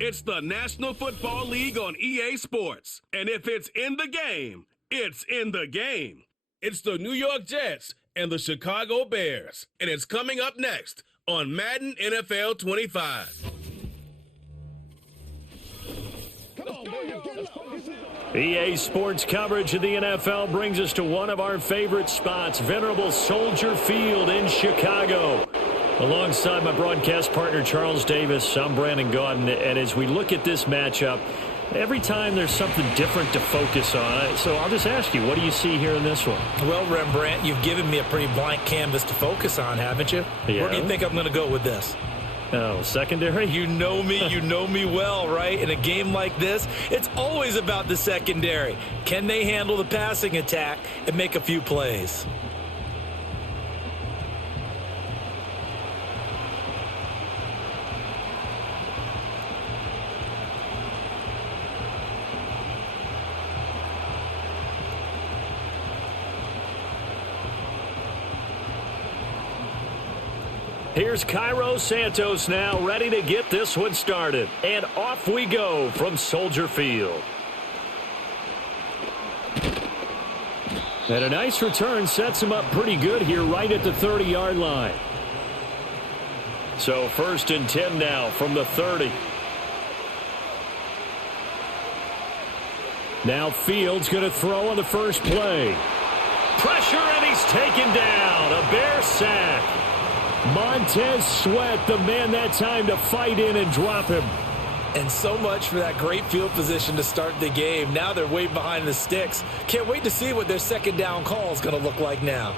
It's the National Football League on EA Sports. And if it's in the game, it's in the game. It's the New York Jets and the Chicago Bears. And it's coming up next on Madden NFL 25. EA Sports coverage of the NFL brings us to one of our favorite spots, venerable Soldier Field in Chicago. Alongside my broadcast partner, Charles Davis, I'm Brandon Gaudin, and as we look at this matchup, every time there's something different to focus on. So I'll just ask you, what do you see here in this one? Well, Rembrandt, you've given me a pretty blank canvas to focus on, haven't you? Yeah. Where do you think I'm going to go with this? Oh, secondary? You know me well, right? In a game like this, it's always about the secondary. Can they handle the passing attack and make a few plays? Here's Cairo Santos now, ready to get this one started. And off we go from Soldier Field. And a nice return sets him up pretty good here right at the 30-yard line. So 1st and 10 now from the 30. Now Fields going to throw on the first play. Pressure, and he's taken down. A Bear sack. Montez Sweat, the man that time to fight in and drop him. And so much for that great field position to start the game. Now they're way behind the sticks. Can't wait to see what their second down call is going to look like now.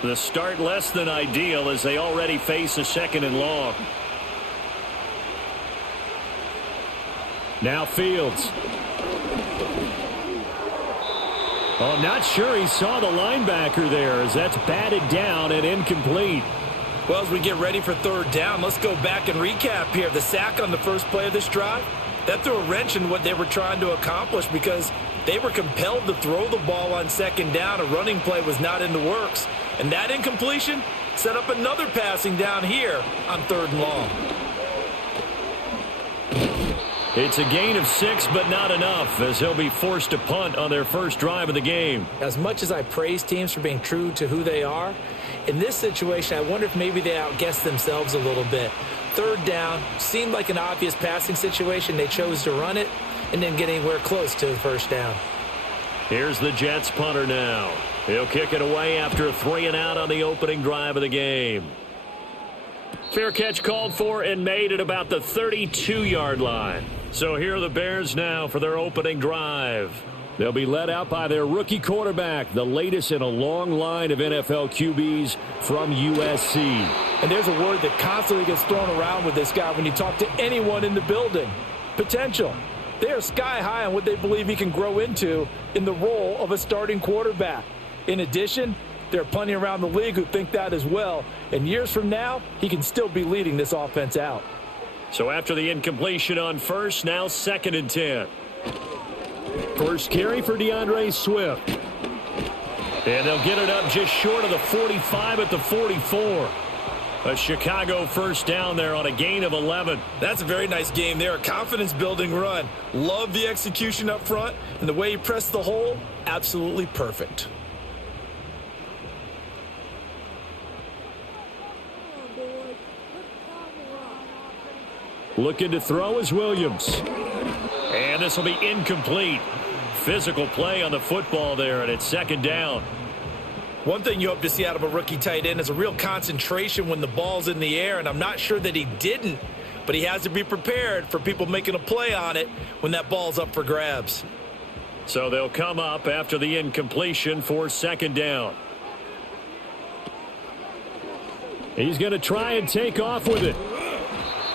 The start less than ideal as they already face a 2nd and long. Now Fields. Oh, I'm not sure he saw the linebacker there as that's batted down and incomplete. Well, as we get ready for 3rd down, let's go back and recap here. The sack on the first play of this drive, that threw a wrench in what they were trying to accomplish because they were compelled to throw the ball on 2nd down. A running play was not in the works. And that incompletion set up another passing down here on 3rd and long. It's a gain of 6, but not enough, as he'll be forced to punt on their first drive of the game. As much as I praise teams for being true to who they are, in this situation, I wonder if maybe they outguessed themselves a little bit. 3rd down seemed like an obvious passing situation. They chose to run it and didn't get anywhere close to the 1st down. Here's the Jets punter now. He'll kick it away after a 3-and-out on the opening drive of the game. Fair catch called for and made at about the 32-yard line. So here are the Bears now for their opening drive. They'll be led out by their rookie quarterback, the latest in a long line of NFL QBs from USC. And there's a word that constantly gets thrown around with this guy when you talk to anyone in the building. Potential. They are sky high on what they believe he can grow into in the role of a starting quarterback. In addition, there are plenty around the league who think that as well. And years from now, he can still be leading this offense out. So after the incompletion on first, now 2nd and 10. First carry for DeAndre Swift. And they'll get it up just short of the 45 at the 44. A Chicago first down there on a gain of 11. That's a very nice game there. A confidence-building run. Love the execution up front. And the way he pressed the hole, absolutely perfect. Looking to throw is Williams. And this will be incomplete. Physical play on the football there, and it's 2nd down. One thing you hope to see out of a rookie tight end is a real concentration when the ball's in the air, and I'm not sure that he didn't, but he has to be prepared for people making a play on it when that ball's up for grabs. So they'll come up after the incompletion for 2nd down. He's going to try and take off with it.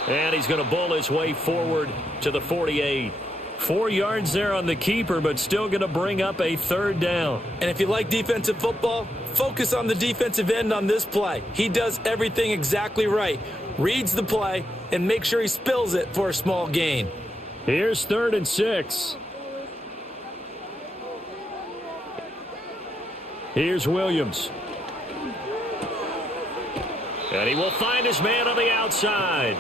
And he's going to bull his way forward to the 48. 4 yards there on the keeper, but still going to bring up a 3rd down. And if you like defensive football, Focus on the defensive end on this play. He does everything exactly right. Reads the play and make sure he spills it for a small gain. Here's 3rd and 6. Here's Williams. And he will find his man on the outside.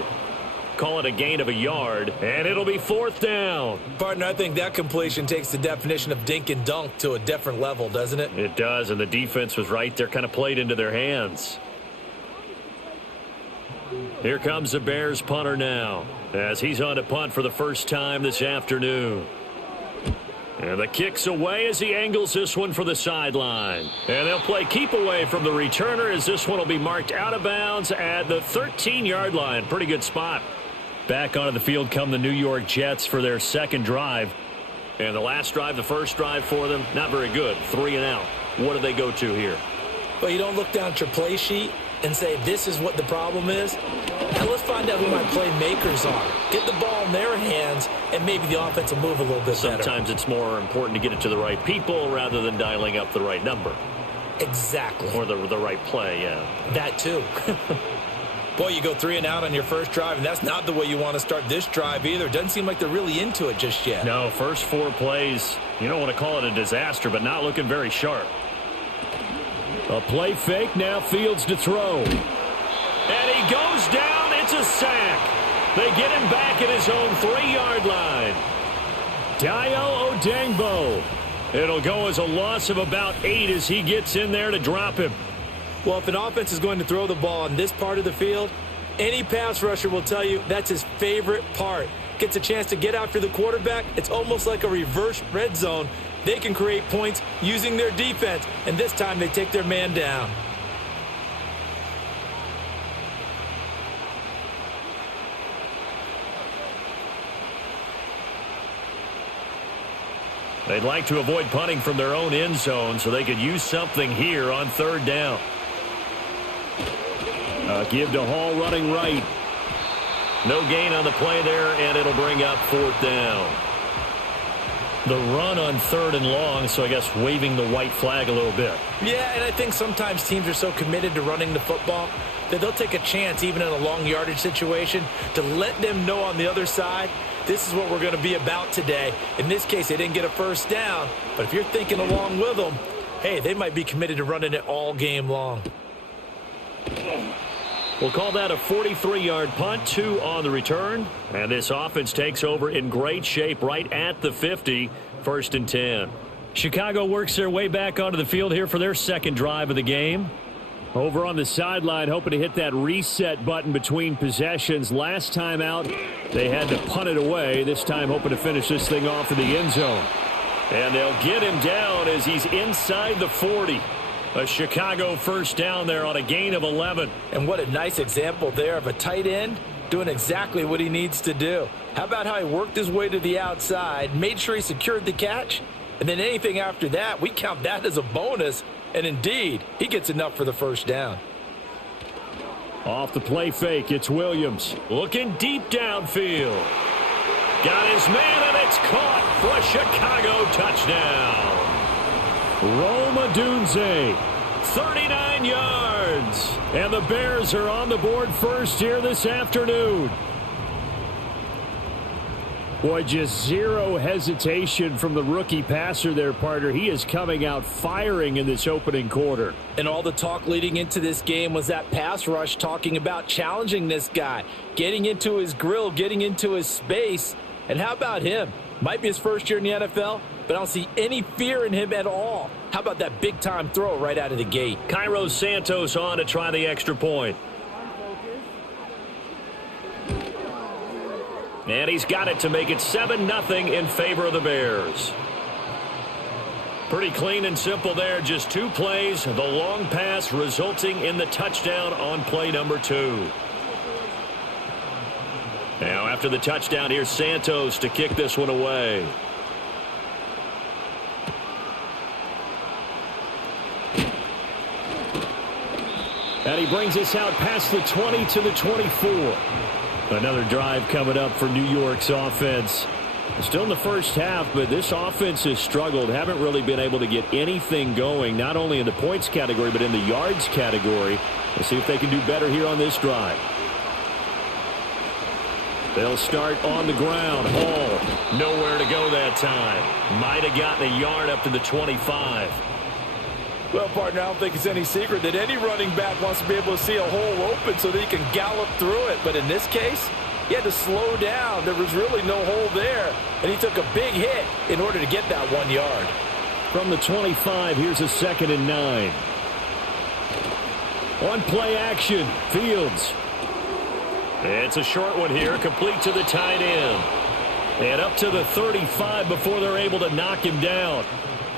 Call it a gain of a yard, and it'll be 4th down. Partner, I think that completion takes the definition of dink and dunk to a different level, doesn't it? It does, and the defense was right there, kind of played into their hands. Here comes the Bears punter now, as he's on to punt for the first time this afternoon. And the kick's away as he angles this one for the sideline. And they'll play keep away from the returner as this one will be marked out of bounds at the 13-yard line. Pretty good spot. Back onto the field come the New York Jets for their second drive. And the last drive, the first drive for them, not very good. 3 and out. What do they go to here? Well, you don't look down at your play sheet and say this is what the problem is. Now let's find out who my playmakers are. Get the ball in their hands, and maybe the offense will move a little bit better. Sometimes it's more important to get it to the right people rather than dialing up the right number. Exactly. Or the right play, yeah. That too. Boy, you go 3 and out on your first drive, and that's not the way you want to start this drive either. Doesn't seem like they're really into it just yet. No, first 4 plays, you don't want to call it a disaster, but not looking very sharp. A play fake, now Fields to throw. And he goes down, it's a sack. They get him back at his own 3-yard line. Dayo Odengbo. It'll go as a loss of about 8 as he gets in there to drop him. Well, if an offense is going to throw the ball on this part of the field, any pass rusher will tell you that's his favorite part. Gets a chance to get after the quarterback. It's almost like a reverse red zone. They can create points using their defense, and this time they take their man down. They'd like to avoid punting from their own end zone so they could use something here on 3rd down. Give to Hall running right. No gain on the play there, and it'll bring up 4th down. The run on 3rd and long, so I guess waving the white flag a little bit. Yeah, and I think sometimes teams are so committed to running the football that they'll take a chance, even in a long yardage situation, to let them know on the other side, this is what we're going to be about today. In this case, they didn't get a first down, but if you're thinking along with them, hey, they might be committed to running it all game long. We'll call that a 43-yard punt, 2 on the return. And this offense takes over in great shape right at the 50, 1st and 10. Chicago works their way back onto the field here for their second drive of the game. Over on the sideline, hoping to hit that reset button between possessions. Last time out, they had to punt it away. This time hoping to finish this thing off in the end zone. And they'll get him down as he's inside the 40. A Chicago first down there on a gain of 11. And what a nice example there of a tight end doing exactly what he needs to do. How about how he worked his way to the outside, made sure he secured the catch, and then anything after that, we count that as a bonus. And indeed, he gets enough for the first down. Off the play fake, it's Williams. Looking deep downfield. Got his man, and it's caught for a Chicago touchdown. Rome Odunze, 39 yards. And the Bears are on the board first here this afternoon. Boy, just zero hesitation from the rookie passer there, partner. He is coming out firing in this opening quarter. And all the talk leading into this game was that pass rush talking about challenging this guy, getting into his grill, getting into his space. And how about him? Might be his first year in the NFL, but I don't see any fear in him at all. How about that big-time throw right out of the gate? Cairo Santos on to try the extra point. And he's got it to make it 7-0 in favor of the Bears. Pretty clean and simple there. Just 2 plays. The long pass resulting in the touchdown on play number 2. Now after the touchdown, here's Santos to kick this one away. And he brings us out past the 20 to the 24. Another drive coming up for New York's offense. Still in the first half, but this offense has struggled. Haven't really been able to get anything going, not only in the points category, but in the yards category. Let's see if they can do better here on this drive. They'll start on the ground. Hall, nowhere to go that time. Might have gotten a yard up to the 25. Well, partner, I don't think it's any secret that any running back wants to be able to see a hole open so that he can gallop through it. But in this case, he had to slow down. There was really no hole there, and he took a big hit in order to get that 1 yard. From the 25, here's a 2nd and 9. On play action, Fields. It's a short one here, complete to the tight end. And up to the 35 before they're able to knock him down.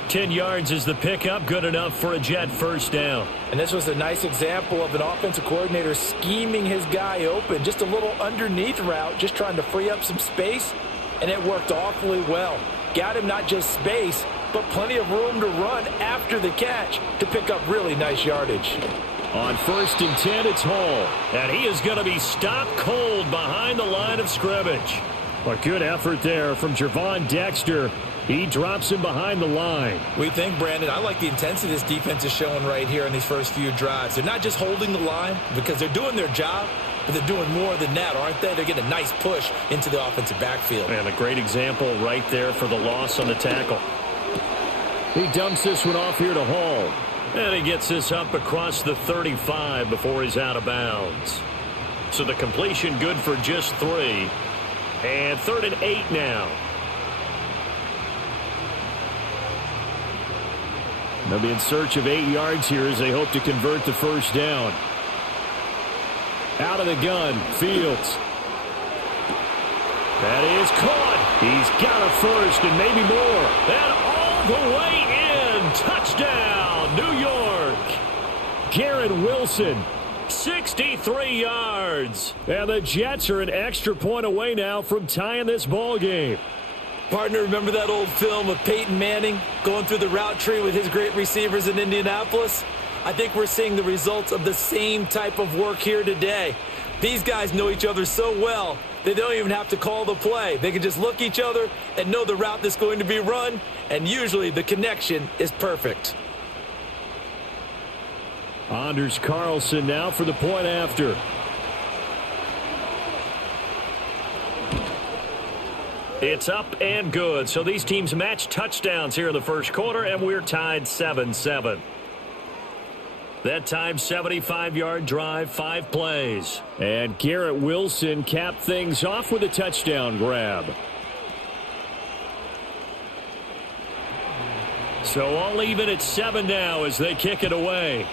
10 yards is the pickup, good enough for a Jet first down. And this was a nice example of an offensive coordinator scheming his guy open. Just a little underneath route, just trying to free up some space, and it worked awfully well. Got him not just space, but plenty of room to run after the catch to pick up really nice yardage. On 1st and 10, it's Hall. And he is going to be stopped cold behind the line of scrimmage. A good effort there from Javon Dexter. He drops him behind the line. We think, Brandon, I like the intensity this defense is showing right here in these first few drives. They're not just holding the line because they're doing their job, but they're doing more than that, aren't they? They're getting a nice push into the offensive backfield. And a great example right there for the loss on the tackle. He dumps this one off here to Hall. And he gets this up across the 35 before he's out of bounds. So the completion good for just 3. And 3rd and 8 now. They'll be in search of 8 yards here as they hope to convert the first down. Out of the gun, Fields. That is caught. He's got a first and maybe more. And all the way in. Touchdown, New York. Garrett Wilson, 63 yards. And the Jets are an extra point away now from tying this ball game. Partner, remember that old film of Peyton Manning going through the route tree with his great receivers in Indianapolis? I think we're seeing the results of the same type of work here today. These guys know each other so well, they don't even have to call the play. They can just look each other and know the route that's going to be run, and usually the connection is perfect. Anders Carlson now for the point after. It's up and good. So these teams match touchdowns here in the first quarter, and we're tied 7-7. That time, 75-yard drive, 5 plays. And Garrett Wilson capped things off with a touchdown grab. So all even at 7 now as they kick it away.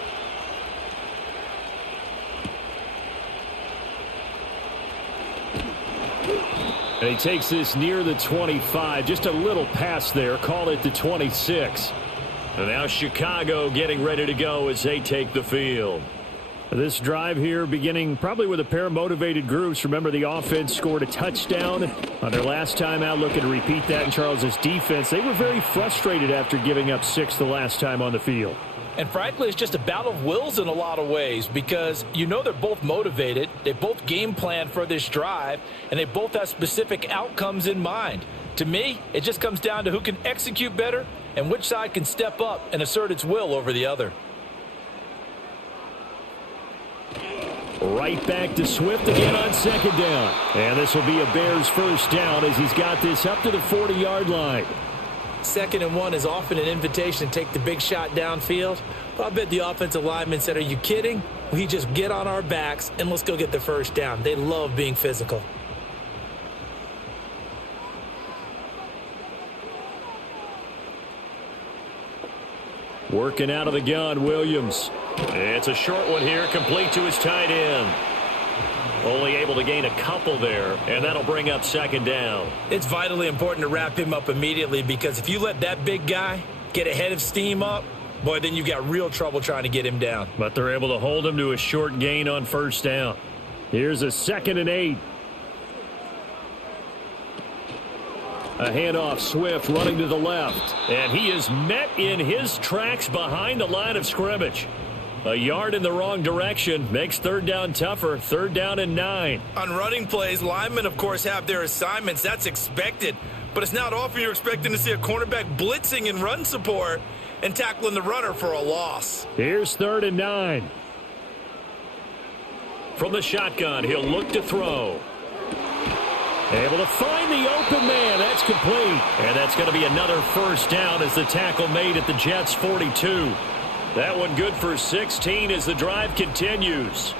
And he takes this near the 25. Just a little pass there. Call it the 26. And now Chicago getting ready to go as they take the field. This drive here beginning probably with a pair of motivated groups. Remember, the offense scored a touchdown on their last time out. Looking to repeat that in Charles's defense. They were very frustrated after giving up 6 the last time on the field. And frankly, it's just a battle of wills in a lot of ways because you know they're both motivated. They both game plan for this drive, and they both have specific outcomes in mind. To me, it just comes down to who can execute better and which side can step up and assert its will over the other. Right back to Swift again on 2nd down. And this will be a Bears first down as he's got this up to the 40-yard line. 2nd and 1 is often an invitation to take the big shot downfield. But I bet the offensive lineman said, are you kidding? We just get on our backs and let's go get the first down. They love being physical. Working out of the gun, Williams. It's a short one here, complete to his tight end. Only able to gain a couple there, and that'll bring up 2nd down. It's vitally important to wrap him up immediately because if you let that big guy get ahead of steam up, boy, then you've got real trouble trying to get him down. But they're able to hold him to a short gain on 1st down. Here's a 2nd and 8. A handoff, Swift running to the left. And he is met in his tracks behind the line of scrimmage. A yard in the wrong direction makes 3rd down tougher. 3rd down and 9. On running plays, linemen, of course, have their assignments. That's expected. but it's not often you're expecting to see a cornerback blitzing in run support and tackling the runner for a loss. Here's 3rd and 9. From the shotgun, he'll look to throw. Able to find the open man. That's complete. And that's going to be another first down as the tackle made at the Jets' 42. That one good for 16 as the drive continues.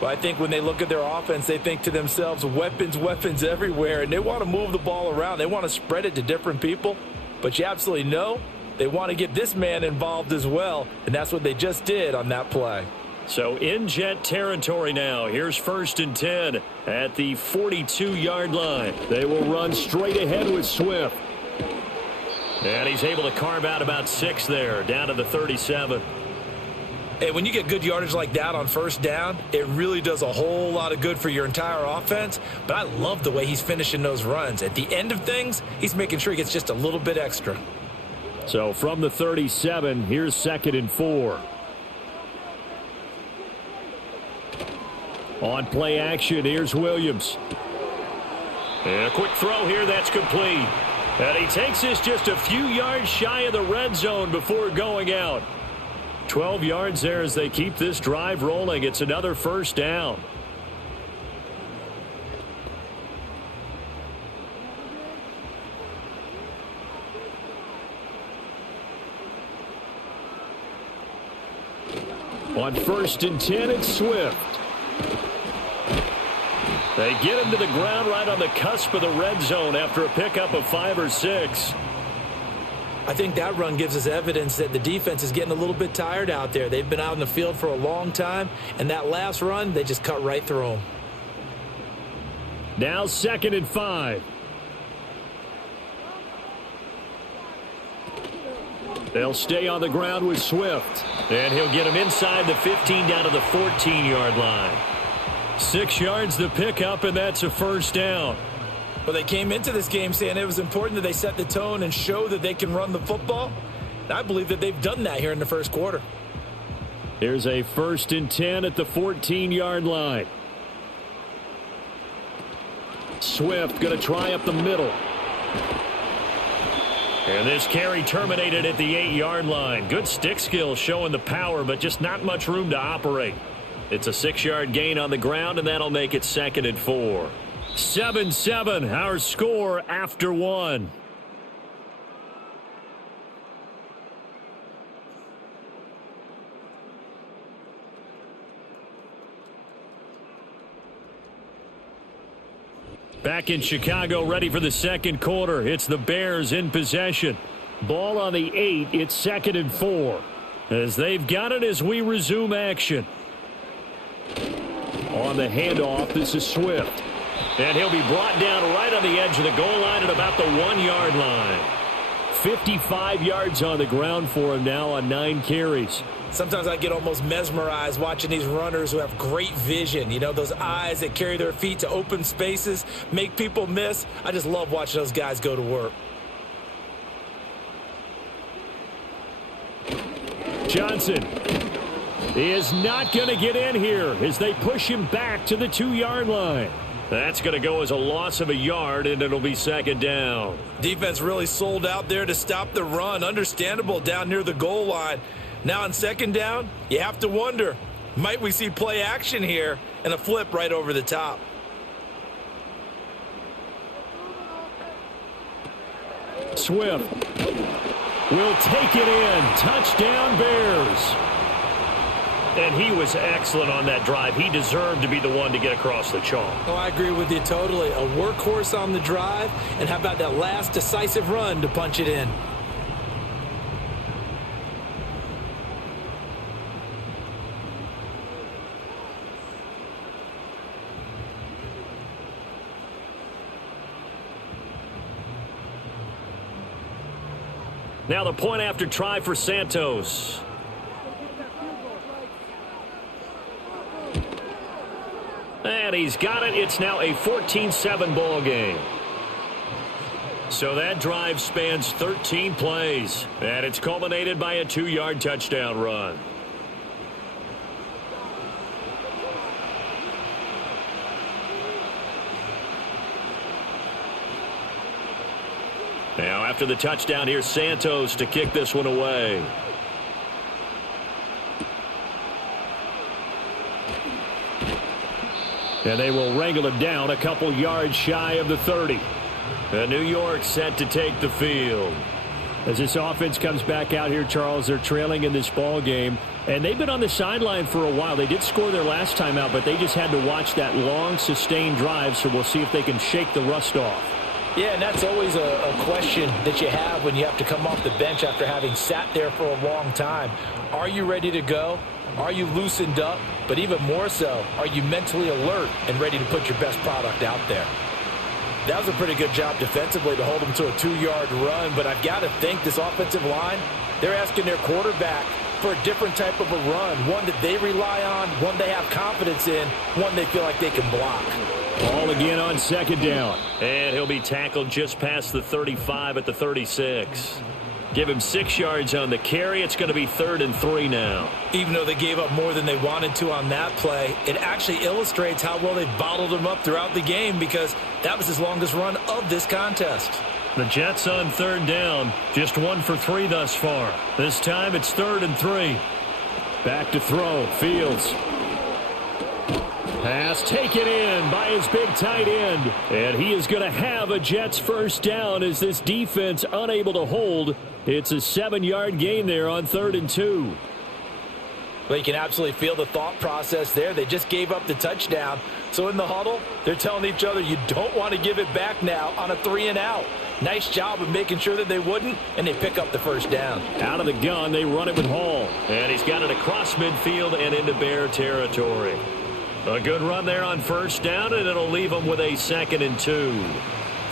Well, I think when they look at their offense, they think to themselves, weapons, weapons everywhere, and they want to move the ball around. They want to spread it to different people, but you absolutely know they want to get this man involved as well, and that's what they just did on that play. So in Jet territory now. Here's 1st and 10 at the 42-yard line. They will run straight ahead with Swift. And he's able to carve out about 6 there, down to the 37. Hey, when you get good yardage like that on first down, it really does a whole lot of good for your entire offense. But I love the way he's finishing those runs. At the end of things, he's making sure he gets just a little bit extra. So from the 37, here's 2nd and 4. On play action, here's Williams. And a quick throw here, that's complete. And he takes this just a few yards shy of the red zone before going out. 12 yards there as they keep this drive rolling. It's another first down. On 1st and 10, it's Swift. They get him to the ground right on the cusp of the red zone after a pickup of 5 or 6. I think that run gives us evidence that the defense is getting a little bit tired out there. They've been out in the field for a long time, and that last run, they just cut right through them. Now 2nd and 5. They'll stay on the ground with Swift. And he'll get him inside the 15 down to the 14-yard line. 6 yards the pickup, and that's a first down. Well, they came into this game saying it was important that they set the tone and show that they can run the football. And I believe that they've done that here in the first quarter. Here's a 1st and 10 at the 14-yard line. Swift going to try up the middle. And this carry terminated at the 8-yard line. Good stick skill showing the power, but just not much room to operate. It's a 6-yard gain on the ground, and that'll make it 2nd and 4. 7-7, our score after 1. Back in Chicago, ready for the second quarter. It's the Bears in possession. Ball on the 8. It's 2nd and 4. As they've got it as we resume action. On the handoff, this is Swift. And he'll be brought down right on the edge of the goal line at about the 1-yard line. 55 yards on the ground for him now on 9 carries. Sometimes I get almost mesmerized watching these runners who have great vision. You know, those eyes that carry their feet to open spaces, make people miss. I just love watching those guys go to work. Johnson is not going to get in here as they push him back to the 2-yard line. That's going to go as a loss of a yard, and it'll be 2nd down. Defense really sold out there to stop the run. Understandable down near the goal line. Now on 2nd down, you have to wonder, might we see play action here and a flip right over the top? Swift will take it in. Touchdown, Bears. And he was excellent on that drive. He deserved to be the one to get across the chalk. Oh, I agree with you totally. A workhorse on the drive, and how about that last decisive run to punch it in? Now the point after try for Santos. And he's got it. It's now a 14-7 ball game. So that drive spans 13 plays. And it's culminated by a 2-yard touchdown run. Now after the touchdown, here's Santos to kick this one away. And they will wrangle him down a couple yards shy of the 30. And New York set to take the field. As this offense comes back out here, Charles, they're trailing in this ball game. And they've been on the sideline for a while. They did score their last time out, but they just had to watch that long, sustained drive. So we'll see if they can shake the rust off. Yeah, and that's always a question that you have when you have to come off the bench after having sat there for a long time. Are you ready to go? Are you loosened up? But even more so, are you mentally alert and ready to put your best product out there? That was a pretty good job defensively to hold them to a 2-yard run, but I've got to think this offensive line, they're asking their quarterback for a different type of a run, one that they rely on, one they have confidence in, one they feel like they can block. Ball again on second down. And he'll be tackled just past the 35 at the 36. Give him 6 yards on the carry. It's going to be 3rd and 3 now. Even though they gave up more than they wanted to on that play, it actually illustrates how well they bottled him up throughout the game because that was his longest run of this contest. The Jets on 3rd down. Just 1 for 3 thus far. This time it's 3rd and 3. Back to throw. Fields. Pass taken in by his big tight end. And he is going to have a Jets first down as this defense unable to hold. It's a 7-yard gain there on 3rd and 2. Well, you can absolutely feel the thought process there. They just gave up the touchdown. So in the huddle, they're telling each other you don't want to give it back now on a 3-and-out. Nice job of making sure that they wouldn't, and they pick up the first down. Out of the gun, they run it with Hall. And he's got it across midfield and into Bear territory. A good run there on first down, and it'll leave them with a 2nd and 2.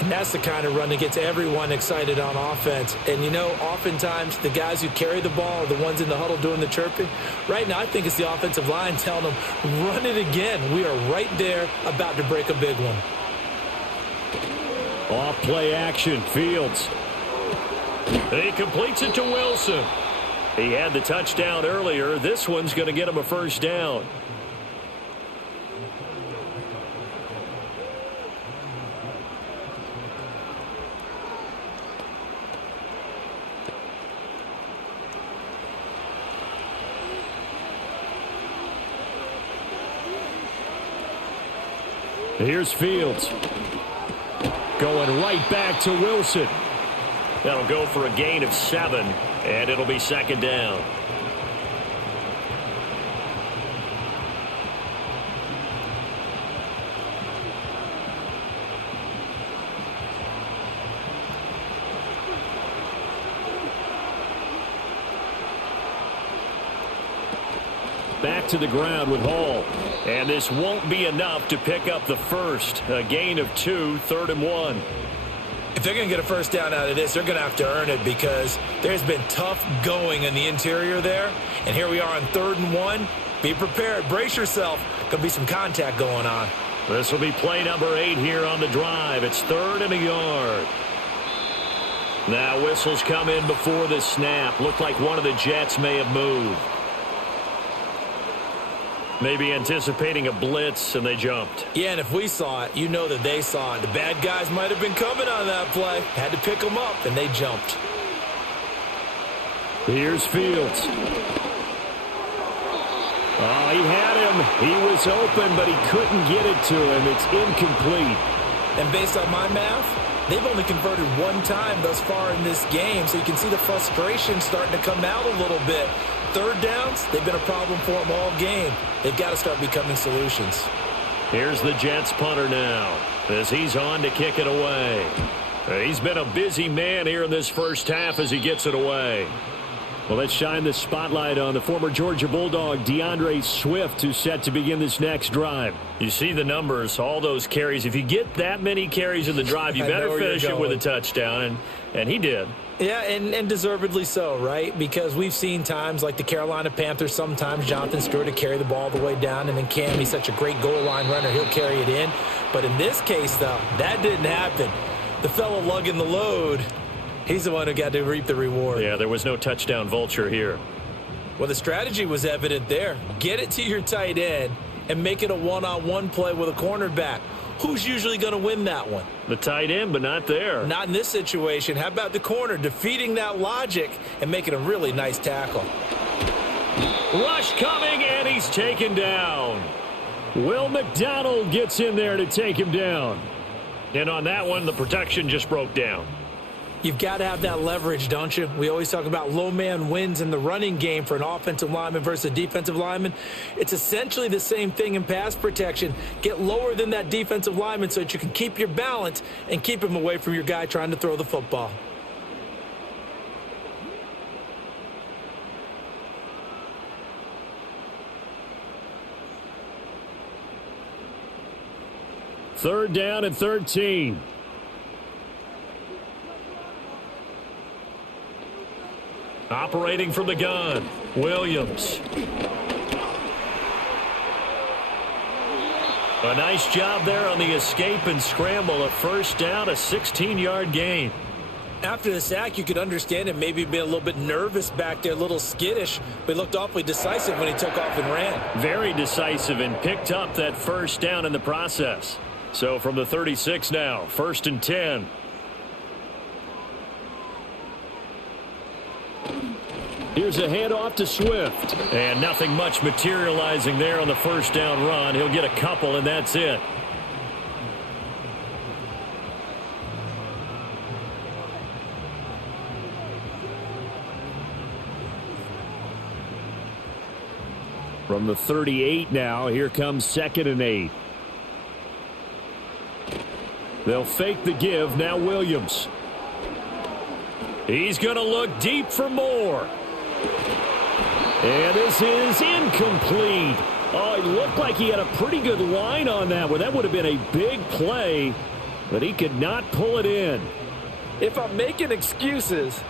And that's the kind of run that gets everyone excited on offense. And, you know, oftentimes the guys who carry the ball are the ones in the huddle doing the chirping. Right now, I think it's the offensive line telling them, run it again. We are right there about to break a big one. Off play action. Fields. He completes it to Wilson. He had the touchdown earlier. This one's going to get him a first down. Here's Fields. Going right back to Wilson. That'll go for a gain of 7, and it'll be 2nd down. Back to the ground with Hall. And this won't be enough to pick up the first. A gain of 2, 3rd and 1. If they're going to get a first down out of this, they're going to have to earn it because there's been tough going in the interior there. And here we are on 3rd and 1. Be prepared. Brace yourself. Could be some contact going on. This will be play number 8 here on the drive. It's 3rd and a yard. Now whistles come in before the snap. Looked like one of the Jets may have moved. Maybe anticipating a blitz, and they jumped. Yeah, and if we saw it, you know that they saw it. The bad guys might have been coming on that play. Had to pick them up, and they jumped. Here's Fields. Oh, he had him. He was open, but he couldn't get it to him. It's incomplete. And based on my math, they've only converted 1 time thus far in this game, so you can see the frustration starting to come out a little bit. 3rd downs, they've been a problem for them all game. They've got to start becoming solutions. Here's the Jets punter now as he's on to kick it away. He's been a busy man here in this first half as he gets it away. Well, let's shine the spotlight on the former Georgia Bulldog, DeAndre Swift, who's set to begin this next drive. You see the numbers, all those carries. If you get that many carries in the drive, you better finish it with a touchdown, and he did. Yeah, and deservedly so, right? Because we've seen times like the Carolina Panthers, sometimes Jonathan Stewart to carry the ball all the way down, and then Cam, he's such a great goal line runner, he'll carry it in. But in this case, though, that didn't happen. The fellow lugging the load, he's the one who got to reap the reward. Yeah, there was no touchdown vulture here. Well, the strategy was evident there. Get it to your tight end, and make it a one-on-one play with a cornerback. Who's usually going to win that one? The tight end, but not there. Not in this situation. How about the corner defeating that logic and making a really nice tackle? Rush coming, and he's taken down. Will McDonald gets in there to take him down. And on that one, the protection just broke down. You've got to have that leverage, don't you? We always talk about low man wins in the running game for an offensive lineman versus a defensive lineman. It's essentially the same thing in pass protection. Get lower than that defensive lineman so that you can keep your balance and keep him away from your guy trying to throw the football. Third down and 13. Operating from the gun, Williams. A nice job there on the escape and scramble. A first down, a 16-yard gain. After the sack, you could understand him maybe being a little bit nervous back there, a little skittish, but he looked awfully decisive when he took off and ran. Very decisive and picked up that first down in the process. So from the 36 now, 1st and 10. Here's a handoff to Swift. And nothing much materializing there on the first down run. He'll get a couple, and that's it. From the 38 now, here comes 2nd and 8. They'll fake the give. Now Williams. He's going to look deep for more. And this is incomplete. Oh, it looked like he had a pretty good line on that one. That would have been a big play, but he could not pull it in. If I'm making excuses,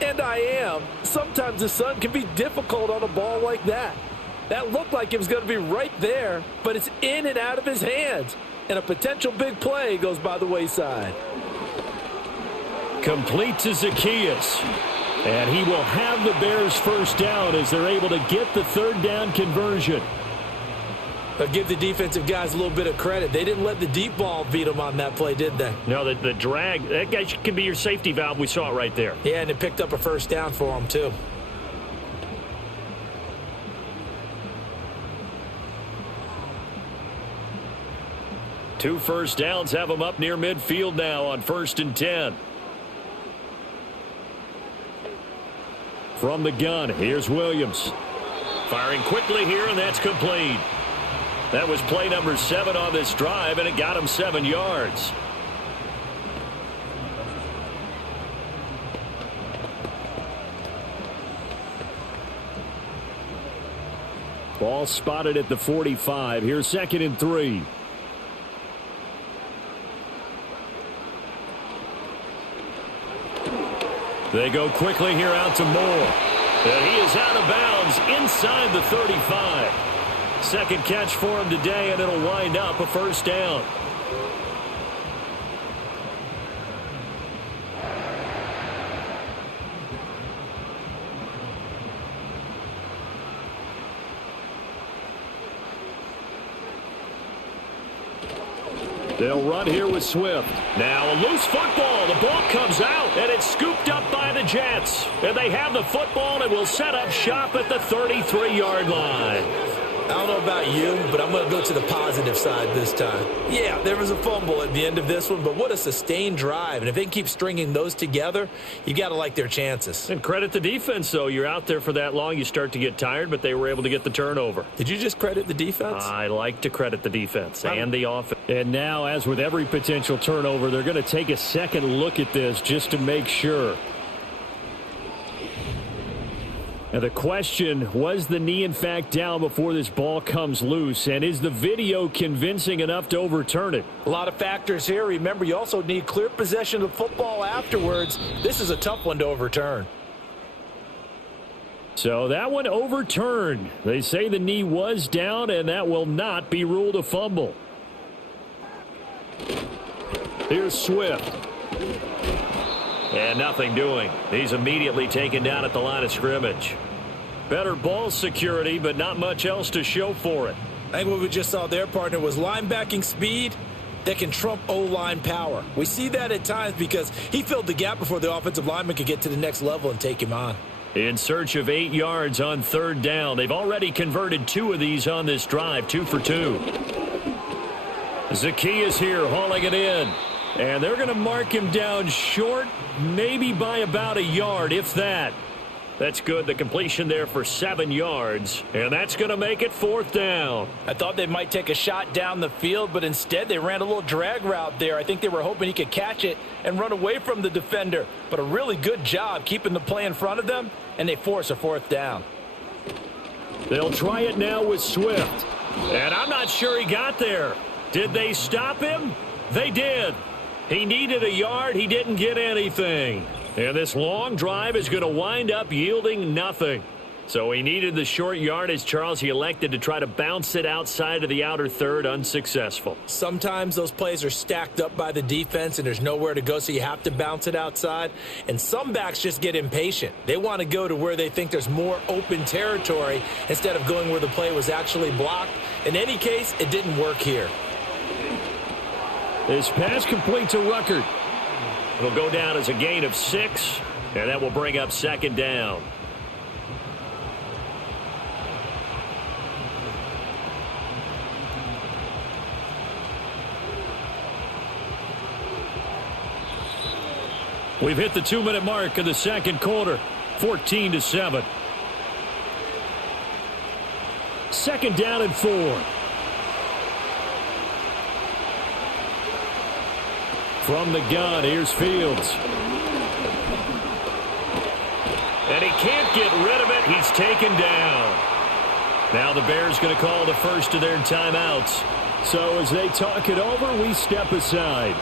and I am, sometimes the sun can be difficult on a ball like that. That looked like it was going to be right there, but it's in and out of his hands. And a potential big play goes by the wayside. Complete to Zacchaeus. And he will have the Bears first down as they're able to get the third down conversion. I'll give the defensive guys a little bit of credit. They didn't let the deep ball beat them on that play, did they? No, the drag, that guy can be your safety valve. We saw it right there. Yeah, and it picked up a first down for them, too. Two first downs have them up near midfield now on 1st and 10. From the gun, here's Williams. Firing quickly here, and that's complete. That was play number 7 on this drive, and it got him 7 yards. Ball spotted at the 45. Here's 2nd and 3. They go quickly here out to Moore. And he is out of bounds inside the 35. Second catch for him today, and it'll wind up a first down. They'll run here with Swift. Now a loose football. The ball comes out, and it's scooped up by the Jets. And they have the football and will set up shop at the 33-yard line. I don't know about you, but I'm going to go to the positive side this time. Yeah, there was a fumble at the end of this one, but what a sustained drive. And if they can keep stringing those together, you got to like their chances. And credit the defense, though. You're out there for that long, you start to get tired, but they were able to get the turnover. Did you just credit the defense? I like to credit the defense and the offense. And now, as with every potential turnover, they're going to take a second look at this just to make sure. Now the question, was the knee in fact down before this ball comes loose? And is the video convincing enough to overturn it? A lot of factors here. Remember, you also need clear possession of the football afterwards. This is a tough one to overturn. So that one overturned. They say the knee was down, and that will not be ruled a fumble. Here's Swift. And nothing doing. He's immediately taken down at the line of scrimmage. Better ball security, but not much else to show for it. I think what we just saw there, partner, was linebacking speed that can trump O-line power. We see that at times because he filled the gap before the offensive lineman could get to the next level and take him on. In search of 8 yards on third down. They've already converted 2 of these on this drive, 2 for 2. Zacchaeus here hauling it in. And they're going to mark him down short, maybe by about a yard, if that. That's good. The completion there for 7 yards. And that's going to make it 4th down. I thought they might take a shot down the field, but instead they ran a little drag route there. I think they were hoping he could catch it and run away from the defender. But a really good job keeping the play in front of them, and they force a 4th down. They'll try it now with Swift. And I'm not sure he got there. Did they stop him? They did. He needed a yard. He didn't get anything. And this long drive is going to wind up yielding nothing. So he needed the short yardage, Charles. He elected to try to bounce it outside of the outer third, unsuccessful. Sometimes those plays are stacked up by the defense and there's nowhere to go, so you have to bounce it outside. And some backs just get impatient. They want to go to where they think there's more open territory instead of going where the play was actually blocked. In any case, it didn't work here. This pass complete to Ruckert. It'll go down as a gain of 6, and that will bring up 2nd down. We've hit the 2-minute mark of the second quarter, 14-7. 2nd down and 4. From the gun, here's Fields. And he can't get rid of it. He's taken down. Now the Bears going to call the first of their timeouts. So as they talk it over, we step aside.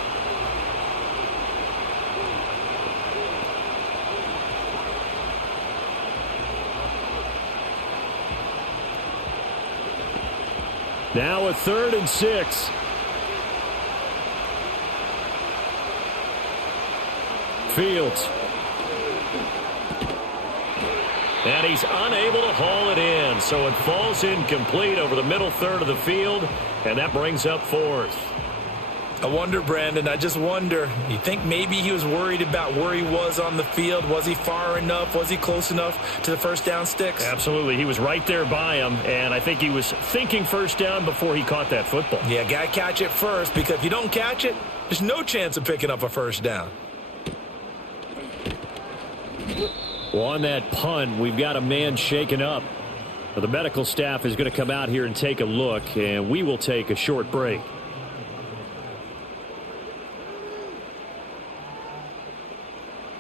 Now a 3rd and 6. Fields. And he's unable to haul it in, so it falls incomplete over the middle third of the field, and that brings up 4th. I wonder, Brandon, I just wonder, you think maybe he was worried about where he was on the field? Was he far enough? Was he close enough to the first down sticks? Absolutely. He was right there by him, and I think he was thinking first down before he caught that football. Yeah, got to catch it first, because if you don't catch it, there's no chance of picking up a first down. Well, on that punt, we've got a man shaken up. The medical staff is going to come out here and take a look, and we will take a short break.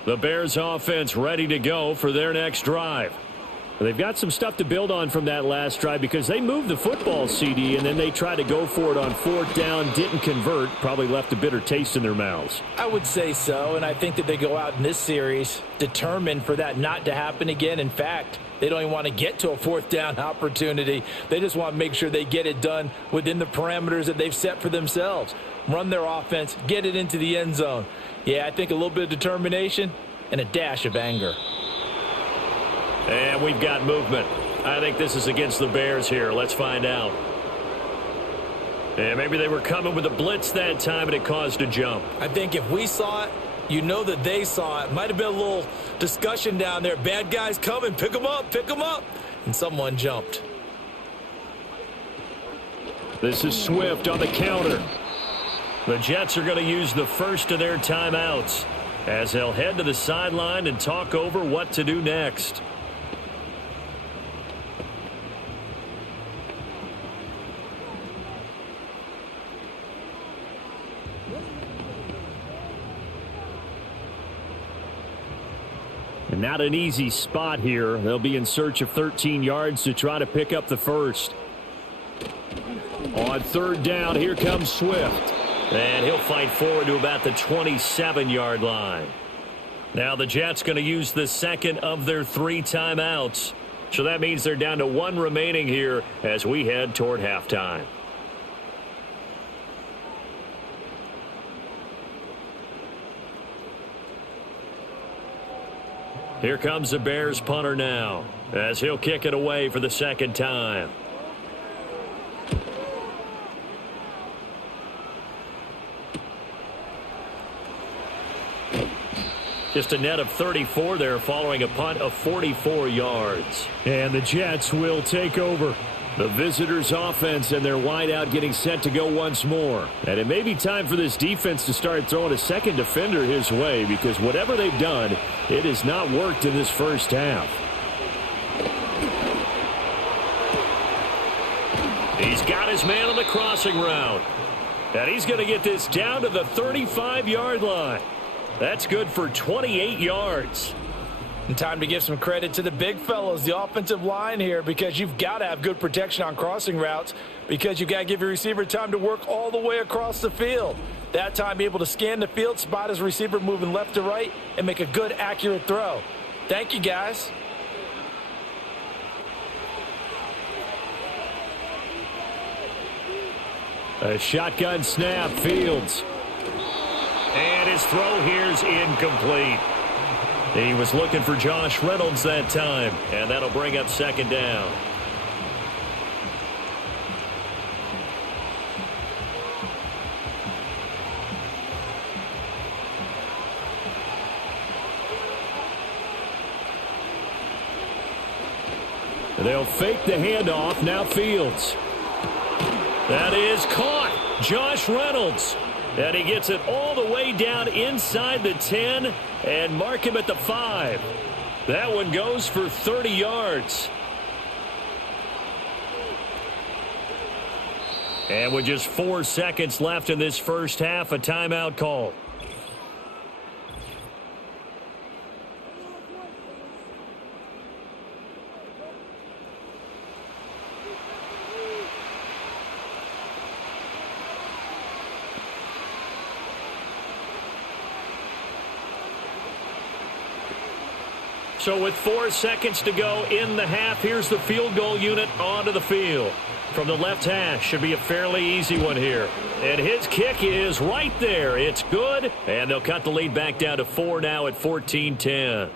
The Bears offense ready to go for their next drive. They've got some stuff to build on from that last drive because they moved the football, CD, and then they tried to go for it on 4th down, didn't convert, probably left a bitter taste in their mouths. I would say so, and I think that they go out in this series determined for that not to happen again. In fact, they don't even want to get to a 4th down opportunity. They just want to make sure they get it done within the parameters that they've set for themselves. Run their offense, get it into the end zone. Yeah, I think a little bit of determination and a dash of anger. And we've got movement. I think this is against the Bears here. Let's find out. And maybe they were coming with a blitz that time and it caused a jump. I think if we saw it, you know that they saw it. Might have been a little discussion down there. Bad guys coming. Pick them up. Pick them up. And someone jumped. This is Swift on the counter. The Jets are going to use the first of their timeouts as they'll head to the sideline and talk over what to do next. And not an easy spot here. They'll be in search of 13 yards to try to pick up the first. On 3rd down, here comes Swift. And he'll fight forward to about the 27-yard line. Now the Jets going to use the second of their 3 timeouts. So that means they're down to 1 remaining here as we head toward halftime. Here comes the Bears punter now as he'll kick it away for the 2nd time. Just a net of 34 there following a punt of 44 yards. And the Jets will take over. The visitors' offense and their wideout getting set to go once more. And it may be time for this defense to start throwing a second defender his way, because whatever they've done, it has not worked in this first half. He's got his man on the crossing route. And he's going to get this down to the 35-yard line. That's good for 28 yards. And time to give some credit to the big fellows, the offensive line here, because you've got to have good protection on crossing routes, because you've got to give your receiver time to work all the way across the field. That time, be able to scan the field, spot his receiver moving left to right, and make a good, accurate throw. Thank you, guys. A shotgun snap, Fields. And his throw here's incomplete. He was looking for Josh Reynolds that time, and that'll bring up second down. They'll fake the handoff. Now Fields. That is caught. Josh Reynolds. And he gets it all the way down inside the 10 and mark him at the 5. That one goes for 30 yards. And with just 4 seconds left in this first half, a timeout call. So with 4 seconds to go in the half, here's the field goal unit onto the field. From the left hash, should be a fairly easy one here. And his kick is right there. It's good, and they'll cut the lead back down to 4 now at 14-10.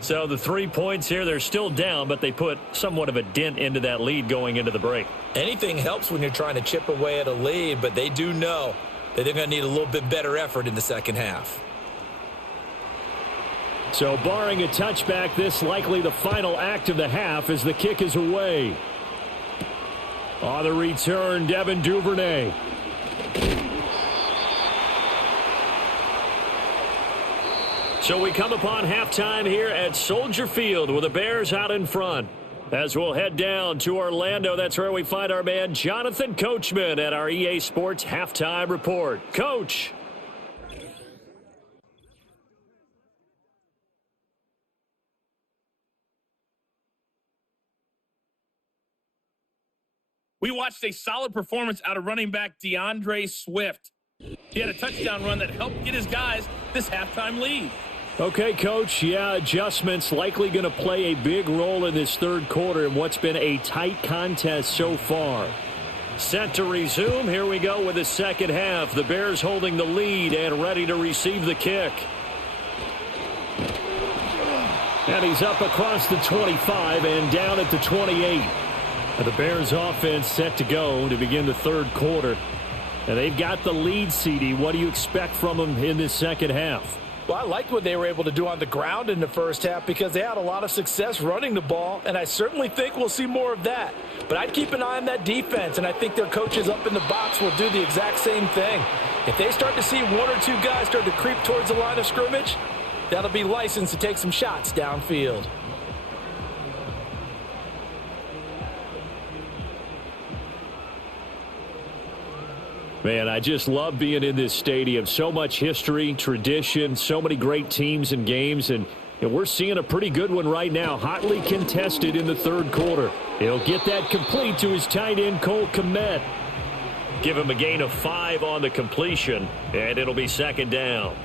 So the 3 points here, they're still down, but they put somewhat of a dent into that lead going into the break. Anything helps when you're trying to chip away at a lead, but they do know that they're going to need a little bit better effort in the second half. So barring a touchback, this likely the final act of the half as the kick is away. On the return, Devin Duvernay. So we come upon halftime here at Soldier Field with the Bears out in front. As we'll head down to Orlando, that's where we find our man Jonathan Coachman at our EA Sports Halftime Report. Coach. We watched a solid performance out of running back DeAndre Swift. He had a touchdown run that helped get his guys this halftime lead. Okay, Coach, yeah, adjustments likely going to play a big role in this third quarter in what's been a tight contest so far. Set to resume. Here we go with the second half. The Bears holding the lead and ready to receive the kick. And he's up across the 25 and down at the 28. The Bears offense set to go to begin the third quarter. And they've got the lead, CD. What do you expect from them in this second half? Well, I liked what they were able to do on the ground in the first half because they had a lot of success running the ball, and I certainly think we'll see more of that. But I'd keep an eye on that defense, and I think their coaches up in the box will do the exact same thing. If they start to see 1 or 2 guys start to creep towards the line of scrimmage, that'll be licensed to take some shots downfield. Man, I just love being in this stadium. So much history, tradition, so many great teams and games, and we're seeing a pretty good one right now, hotly contested in the third quarter. He'll get that complete to his tight end, Cole Kmet. Give him a gain of 5 on the completion, and it'll be second down.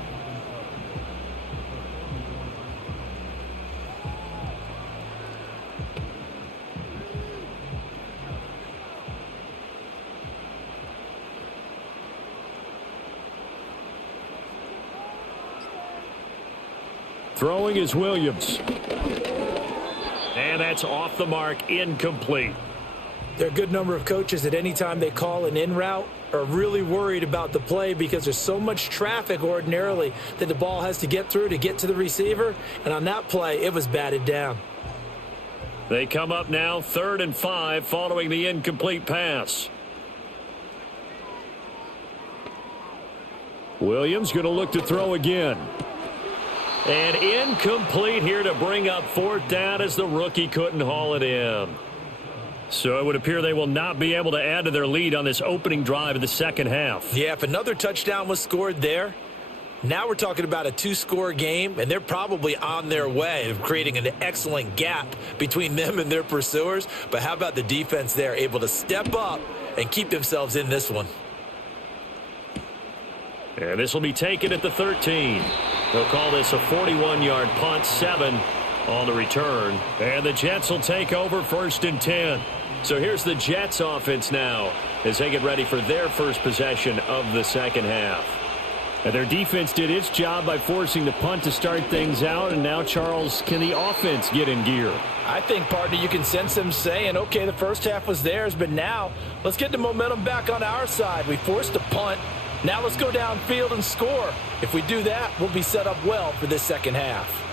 Throwing is Williams. And that's off the mark, incomplete. There are a good number of coaches that any time they call an in route, are really worried about the play because there's so much traffic ordinarily that the ball has to get through to get to the receiver. And on that play, it was batted down. They come up now 3rd and 5 following the incomplete pass. Williams going to look to throw again. And incomplete here to bring up 4th down as the rookie couldn't haul it in. So it would appear they will not be able to add to their lead on this opening drive of the second half. Yeah, if another touchdown was scored there, now we're talking about a 2-score game, and they're probably on their way of creating an excellent gap between them and their pursuers. But how about the defense there, able to step up and keep themselves in this one? And this will be taken at the 13. They'll call this a 41-yard punt, 7 on the return. And the Jets will take over 1st and 10. So here's the Jets offense now as they get ready for their first possession of the second half. And their defense did its job by forcing the punt to start things out. And now, Charles, can the offense get in gear? I think, partner, you can sense them saying, okay, the first half was theirs, but now let's get the momentum back on our side. We forced a punt. Now let's go downfield and score. If we do that, we'll be set up well for this second half.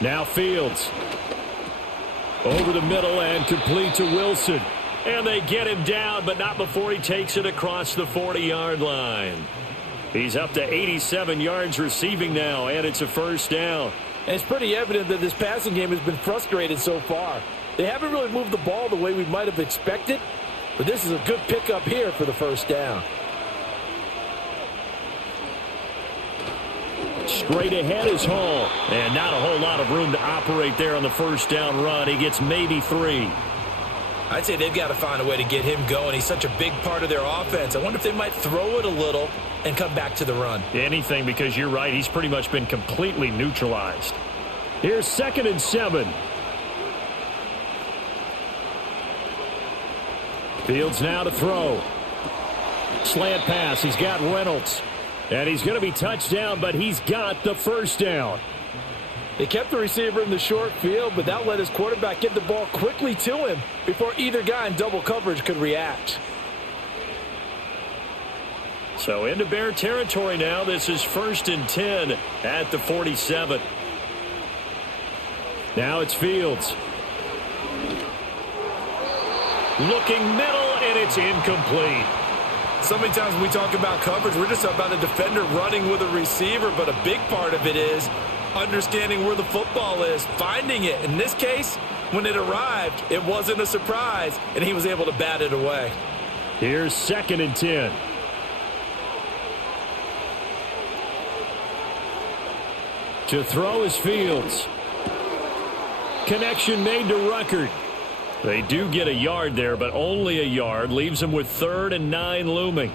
Now Fields. Over the middle and complete to Wilson. And they get him down, but not before he takes it across the 40-yard line. He's up to 87 yards receiving now, and it's a 1st down. And it's pretty evident that this passing game has been frustrated so far. They haven't really moved the ball the way we might have expected, but this is a good pickup here for the 1st down. Straight ahead is Hall. And not a whole lot of room to operate there on the 1st down run. He gets maybe 3. I'd say they've got to find a way to get him going. He's such a big part of their offense. I wonder if they might throw it a little and come back to the run. Anything, because you're right. He's pretty much been completely neutralized. Here's 2nd and 7. Fields now to throw. Slant pass. He's got Reynolds. And he's going to be touched down, but he's got the 1st down. They kept the receiver in the short field, but that let his quarterback get the ball quickly to him before either guy in double coverage could react. So into Bear territory now. This is 1st and 10 at the 47. Now it's Fields. Looking middle, and it's incomplete. So many times when we talk about coverage, we're just about a defender running with a receiver, but a big part of it is understanding where the football is, finding it. In this case, when it arrived, it wasn't a surprise, and he was able to bat it away. Here's 2nd and 10. To throw is Fields. Connection made to Ruckert. They do get a yard there, but only a yard. Leaves them with 3rd and 9 looming.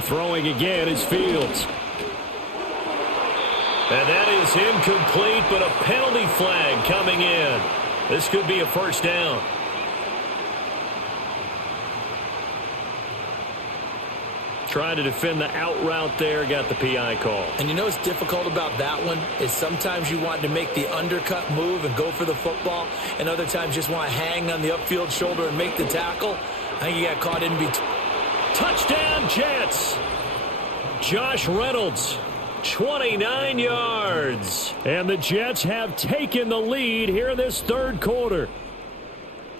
Throwing again is Fields. And that is incomplete, but a penalty flag coming in. This could be a 1st down. Trying to defend the out route there, got the PI call. And you know what's difficult about that one is sometimes you want to make the undercut move and go for the football, and other times just want to hang on the upfield shoulder and make the tackle. I think he got caught in between. Touchdown, Jets! Josh Reynolds, 29 yards. And the Jets have taken the lead here in this 3rd quarter.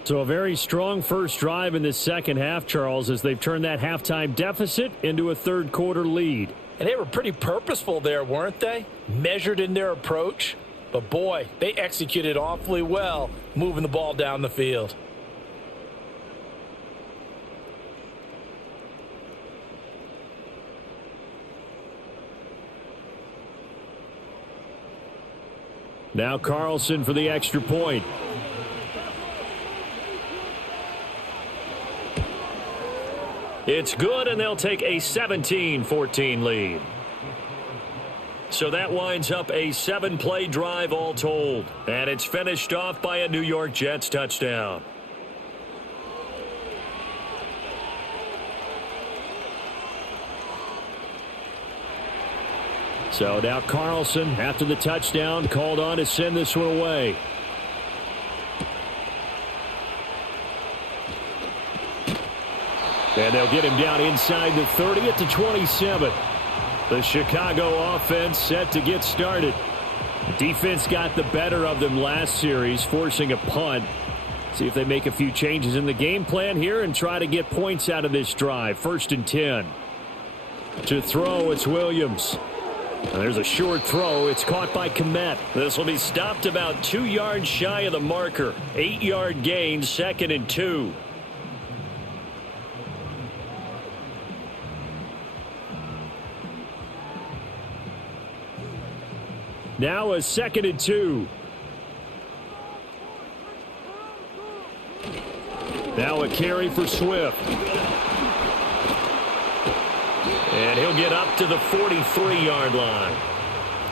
So a very strong first drive in this second half, Charles, as they've turned that halftime deficit into a 3rd quarter lead. And they were pretty purposeful there, weren't they? Measured in their approach. But boy, they executed awfully well moving the ball down the field. Now Carlson for the extra point. It's good, and they'll take a 17-14 lead. So that winds up a 7-play drive all told. And it's finished off by a New York Jets touchdown. So now Carlson, after the touchdown, called on to send this one away. And they'll get him down inside the 30 at the 27. The Chicago offense set to get started. The defense got the better of them last series, forcing a punt. See if they make a few changes in the game plan here and try to get points out of this drive. 1st and 10. To throw, it's Williams. And there's a short throw. It's caught by Kmet. This will be stopped about 2 yards shy of the marker. 8-yard gain, 2nd and 2. Now a 2nd and 2. Now a carry for Swift. And he'll get up to the 43-yard line.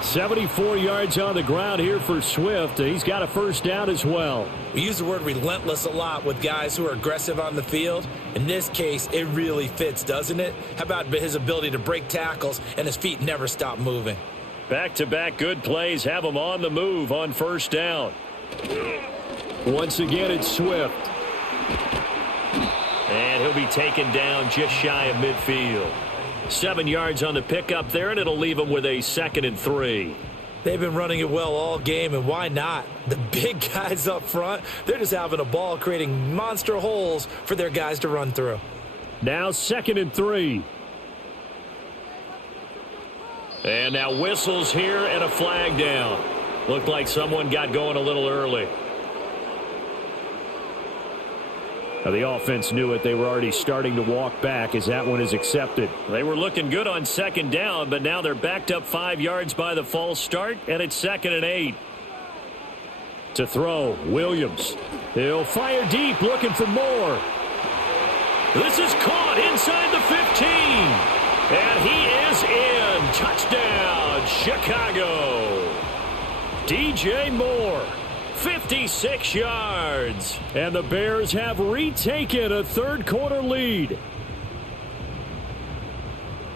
74 yards on the ground here for Swift. He's got a first down as well. We use the word relentless a lot with guys who are aggressive on the field. In this case, it really fits, doesn't it? How about his ability to break tackles and his feet never stop moving? Back-to-back good plays have him on the move on first down. Once again, it's Swift. And he'll be taken down just shy of midfield. 7 yards on the pickup there, and it'll leave him with a 2nd and 3. They've been running it well all game, and why not? The big guys up front, they're just having a ball, creating monster holes for their guys to run through. Now 2nd and 3. And now whistles here and a flag down. Looked like someone got going a little early. Now the offense knew it. They were already starting to walk back as that one is accepted. They were looking good on 2nd down, but now they're backed up 5 yards by the false start, and it's 2nd and 8. To throw, Williams. He'll fire deep, looking for more. This is caught inside the 15. And he is in. Touchdown, Chicago. DJ Moore, 56 yards. And the Bears have retaken a third-quarter lead.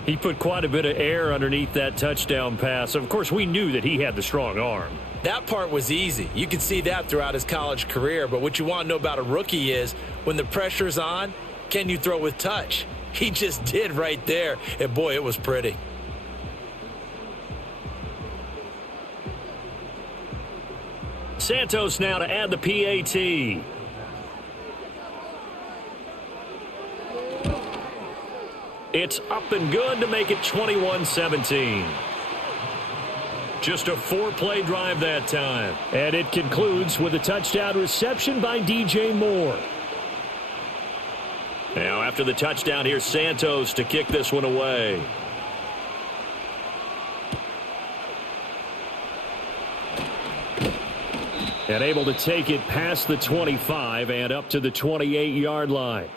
He put quite a bit of air underneath that touchdown pass. Of course, we knew that he had the strong arm. That part was easy. You could see that throughout his college career. But what you want to know about a rookie is when the pressure's on, can you throw with touch? He just did right there. And, boy, it was pretty. Santos now to add the PAT. It's up and good to make it 21-17. Just a 4-play drive that time. And it concludes with a touchdown reception by DJ Moore. Now after the touchdown, here's Santos to kick this one away. And able to take it past the 25 and up to the 28-yard line.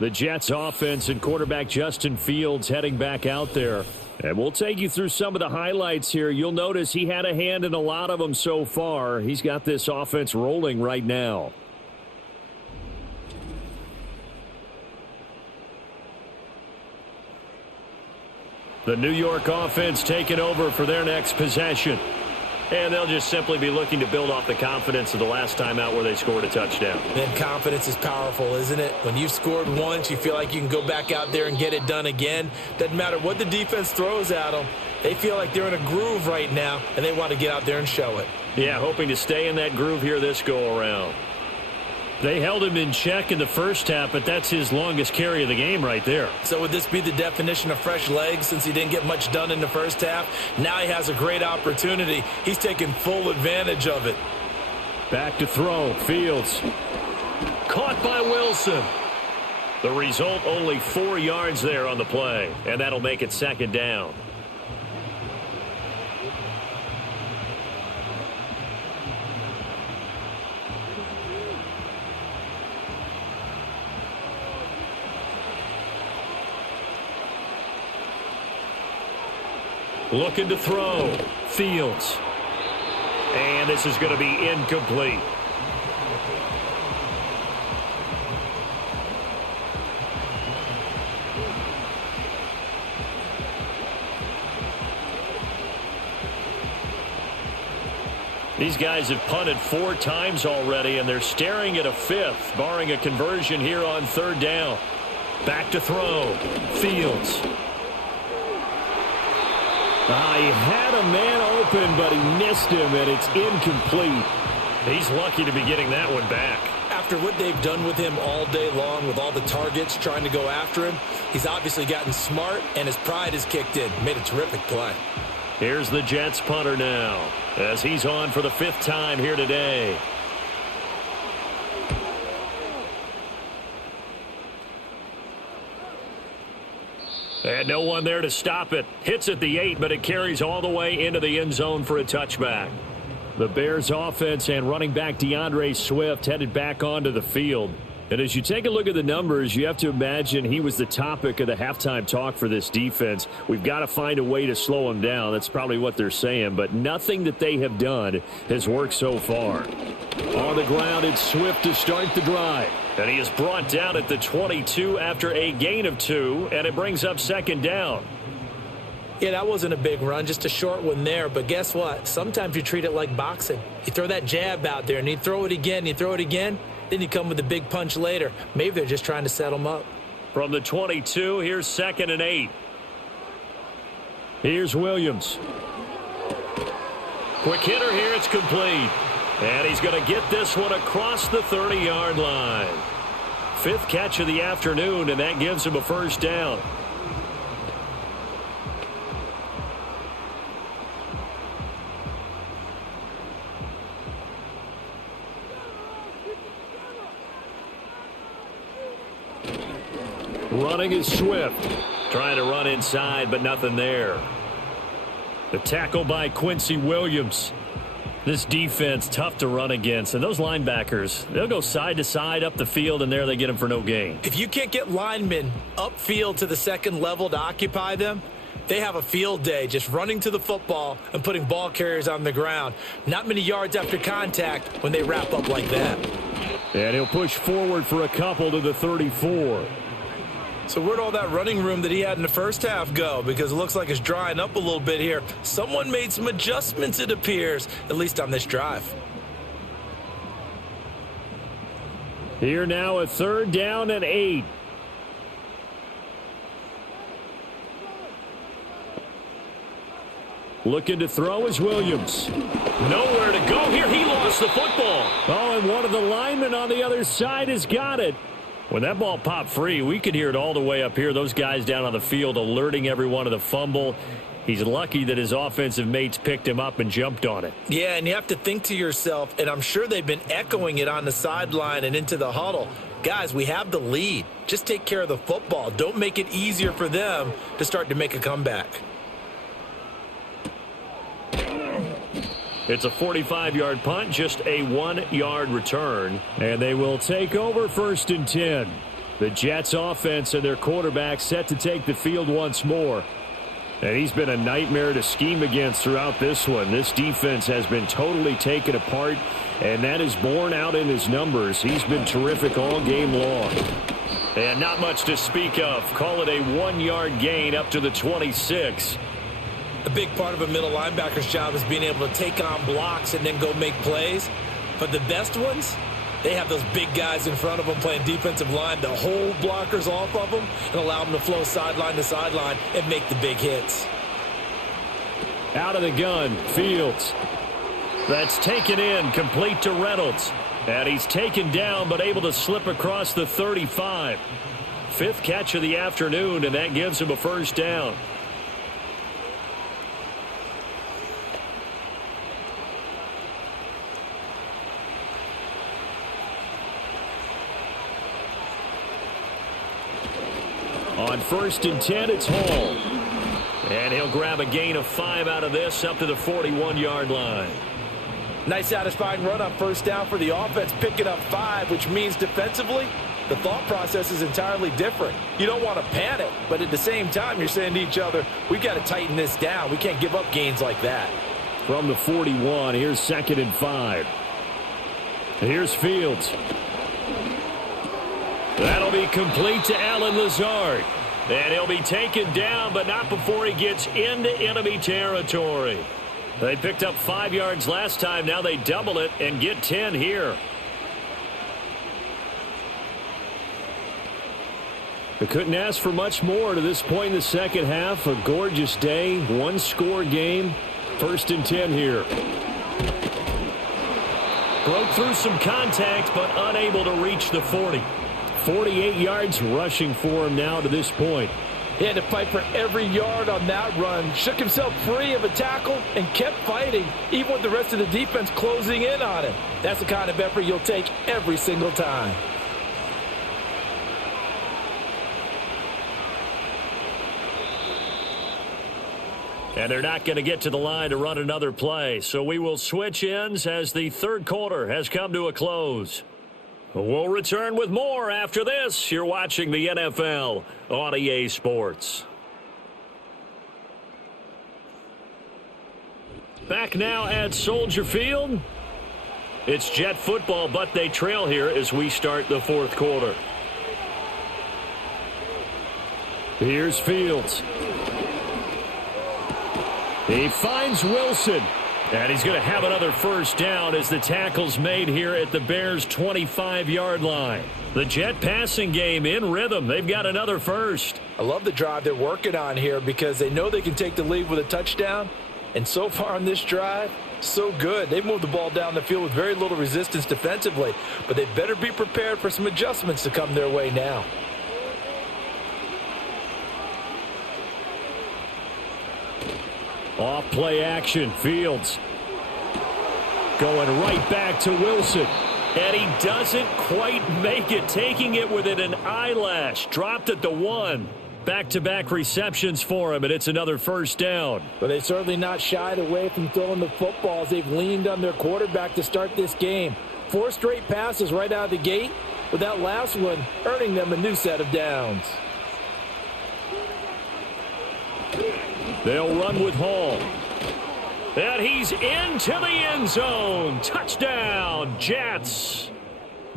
The Jets offense and quarterback Justin Fields heading back out there. And we'll take you through some of the highlights here. You'll notice he had a hand in a lot of them so far. He's got this offense rolling right now. The New York offense taking over for their next possession. And they'll just simply be looking to build off the confidence of the last time out where they scored a touchdown. And confidence is powerful, isn't it? When you've scored once, you feel like you can go back out there and get it done again. Doesn't matter what the defense throws at them. They feel like they're in a groove right now, and they want to get out there and show it. Yeah, hoping to stay in that groove here this go-around. They held him in check in the first half, but that's his longest carry of the game right there. So would this be the definition of fresh legs since he didn't get much done in the first half? Now he has a great opportunity. He's taking full advantage of it. Back to throw. Fields. Caught by Wilson. The result, only 4 yards there on the play, and that'll make it 2nd down. Looking to throw. Fields. And this is going to be incomplete. These guys have punted 4 times already, and they're staring at a 5th, barring a conversion here on 3rd down. Back to throw. Fields. He had a man open, but he missed him, and it's incomplete. He's lucky to be getting that one back. After what they've done with him all day long, with all the targets trying to go after him, he's obviously gotten smart, and his pride has kicked in. Made a terrific play. Here's the Jets punter now, as he's on for the 5th time here today. And no one there to stop it. Hits at the 8, but it carries all the way into the end zone for a touchback. The Bears offense and running back DeAndre Swift headed back onto the field. And as you take a look at the numbers, you have to imagine he was the topic of the halftime talk for this defense. We've got to find a way to slow him down. That's probably what they're saying. But nothing that they have done has worked so far. On the ground, it's Swift to start the drive. And he is brought down at the 22 after a gain of 2, and it brings up 2nd down. Yeah, that wasn't a big run, just a short one there. But guess what? Sometimes you treat it like boxing. You throw that jab out there, and you throw it again, you throw it again. Then you come with a big punch later. Maybe they're just trying to set him up. From the 22, here's 2nd and 8. Here's Williams. Quick hitter here, it's complete. And he's going to get this one across the 30-yard line. 5th catch of the afternoon, and that gives him a 1st down. Running is Swift. Trying to run inside, but nothing there. The tackle by Quincy Williams. This defense, tough to run against. And those linebackers, they'll go side to side up the field, and there they get them for no gain. If you can't get linemen upfield to the 2nd level to occupy them, they have a field day just running to the football and putting ball carriers on the ground. Not many yards after contact when they wrap up like that. And he'll push forward for a couple to the 34. So where'd all that running room that he had in the first half go? Because it looks like it's drying up a little bit here. Someone made some adjustments, it appears, at least on this drive. Here now, a 3rd down and 8. Looking to throw is Williams. Nowhere to go here. He lost the football. Oh, and one of the linemen on the other side has got it. When that ball popped free, we could hear it all the way up here. Those guys down on the field alerting everyone of the fumble. He's lucky that his offensive mates picked him up and jumped on it. Yeah, and you have to think to yourself, and I'm sure they've been echoing it on the sideline and into the huddle. Guys, we have the lead. Just take care of the football. Don't make it easier for them to start to make a comeback. It's a 45-yard punt, just a 1-yard return. And they will take over 1st and 10. The Jets offense and their quarterback set to take the field once more. And he's been a nightmare to scheme against throughout this one. This defense has been totally taken apart, and that is borne out in his numbers. He's been terrific all game long. And not much to speak of. Call it a 1-yard gain up to the 26. A big part of a middle linebacker's job is being able to take on blocks and then go make plays. But the best ones, they have those big guys in front of them playing defensive line to hold blockers off of them and allow them to flow sideline to sideline and make the big hits. Out of the gun, Fields. That's taken in, complete to Reynolds. And he's taken down but able to slip across the 35. 5th catch of the afternoon, and that gives him a 1st down. On 1st and 10, it's Hall. And he'll grab a gain of 5 out of this up to the 41-yard line. Nice satisfying run on first down for the offense, picking up 5, which means defensively, the thought process is entirely different. You don't want to panic, but at the same time, you're saying to each other, we've got to tighten this down. We can't give up gains like that. From the 41, here's 2nd and 5. Here's Fields. That'll be complete to Allen Lazard. And he'll be taken down, but not before he gets into enemy territory. They picked up 5 yards last time. Now they double it and get 10 here. They couldn't ask for much more to this point in the second half. A gorgeous day, one-score game. 1st and 10 here. Broke through some contact, but unable to reach the 40. 48 yards rushing for him now to this point. He had to fight for every yard on that run. Shook himself free of a tackle and kept fighting, even with the rest of the defense closing in on him. That's the kind of effort you'll take every single time. And they're not going to get to the line to run another play. So we will switch ends as the third quarter has come to a close. We'll return with more after this. You're watching the NFL on EA Sports. Back now at Soldier Field. It's Jet football, but they trail here as we start the fourth quarter. Here's Fields. He finds Wilson. And he's going to have another first down as the tackle's made here at the Bears' 25-yard line. The Jet passing game in rhythm. They've got another first. I love the drive they're working on here because they know they can take the lead with a touchdown. And so far on this drive, so good. They've moved the ball down the field with very little resistance defensively. But they better be prepared for some adjustments to come their way now. Off play action, Fields going right back to Wilson. And he doesn't quite make it, taking it within an eyelash. Dropped at the 1. Back-to-back receptions for him, and it's another first down. But they've certainly not shied away from throwing the footballs. They've leaned on their quarterback to start this game. 4 straight passes right out of the gate, with that last one earning them a new set of downs. They'll run with Hall. And he's into the end zone. Touchdown, Jets.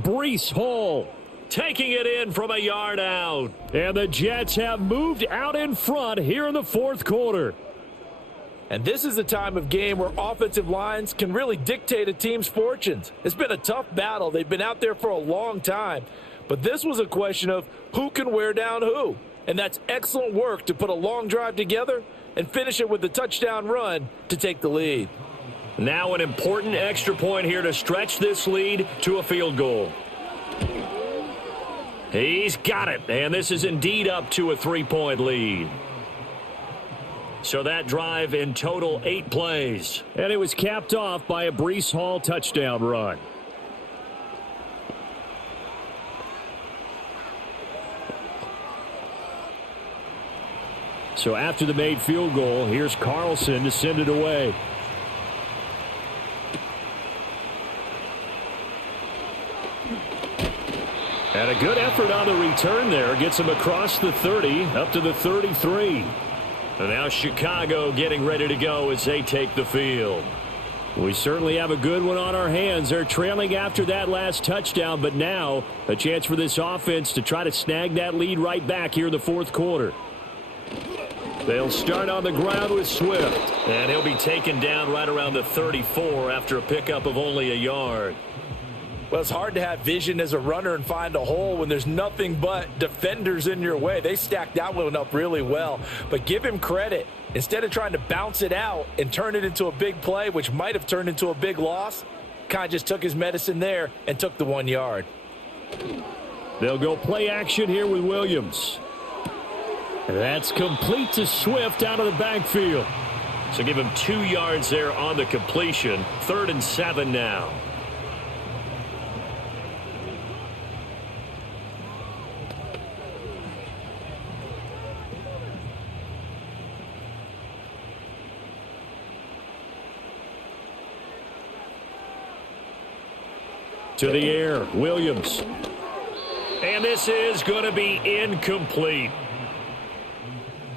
Breece Hall taking it in from a yard out. And the Jets have moved out in front here in the fourth quarter. And this is the time of game where offensive lines can really dictate a team's fortunes. It's been a tough battle. They've been out there for a long time. But this was a question of who can wear down who. And that's excellent work to put a long drive together and finish it with the touchdown run to take the lead. Now an important extra point here to stretch this lead to a field goal. He's got it, and this is indeed up to a 3-point lead. So that drive in total 8 plays. And it was capped off by a Breece Hall touchdown run. So after the made field goal, here's Carlson to send it away. And a good effort on the return there. Gets him across the 30, up to the 33. And now Chicago getting ready to go as they take the field. We certainly have a good one on our hands. They're trailing after that last touchdown, but now a chance for this offense to try to snag that lead right back here in the fourth quarter. They'll start on the ground with Swift. And he'll be taken down right around the 34 after a pickup of only a yard. Well, it's hard to have vision as a runner and find a hole when there's nothing but defenders in your way. They stacked that one up really well. But give him credit. Instead of trying to bounce it out and turn it into a big play, which might have turned into a big loss, kind of just took his medicine there and took the 1 yard. They'll go play action here with Williams. That's complete to Swift out of the backfield. So give him 2 yards there on the completion. 3rd and 7 now. To the air, Williams. And this is going to be incomplete.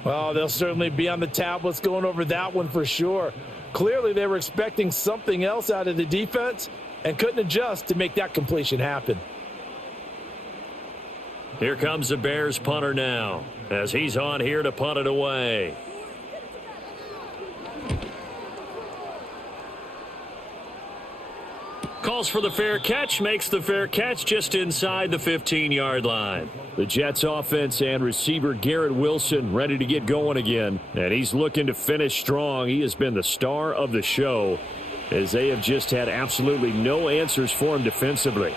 Well, they'll certainly be on the tablets going over that one for sure. Clearly, they were expecting something else out of the defense and couldn't adjust to make that completion happen. Here comes the Bears punter now as he's on here to punt it away. Calls for the fair catch, makes the fair catch just inside the 15-yard line. The Jets offense and receiver Garrett Wilson ready to get going again. And he's looking to finish strong. He has been the star of the show as they have just had absolutely no answers for him defensively.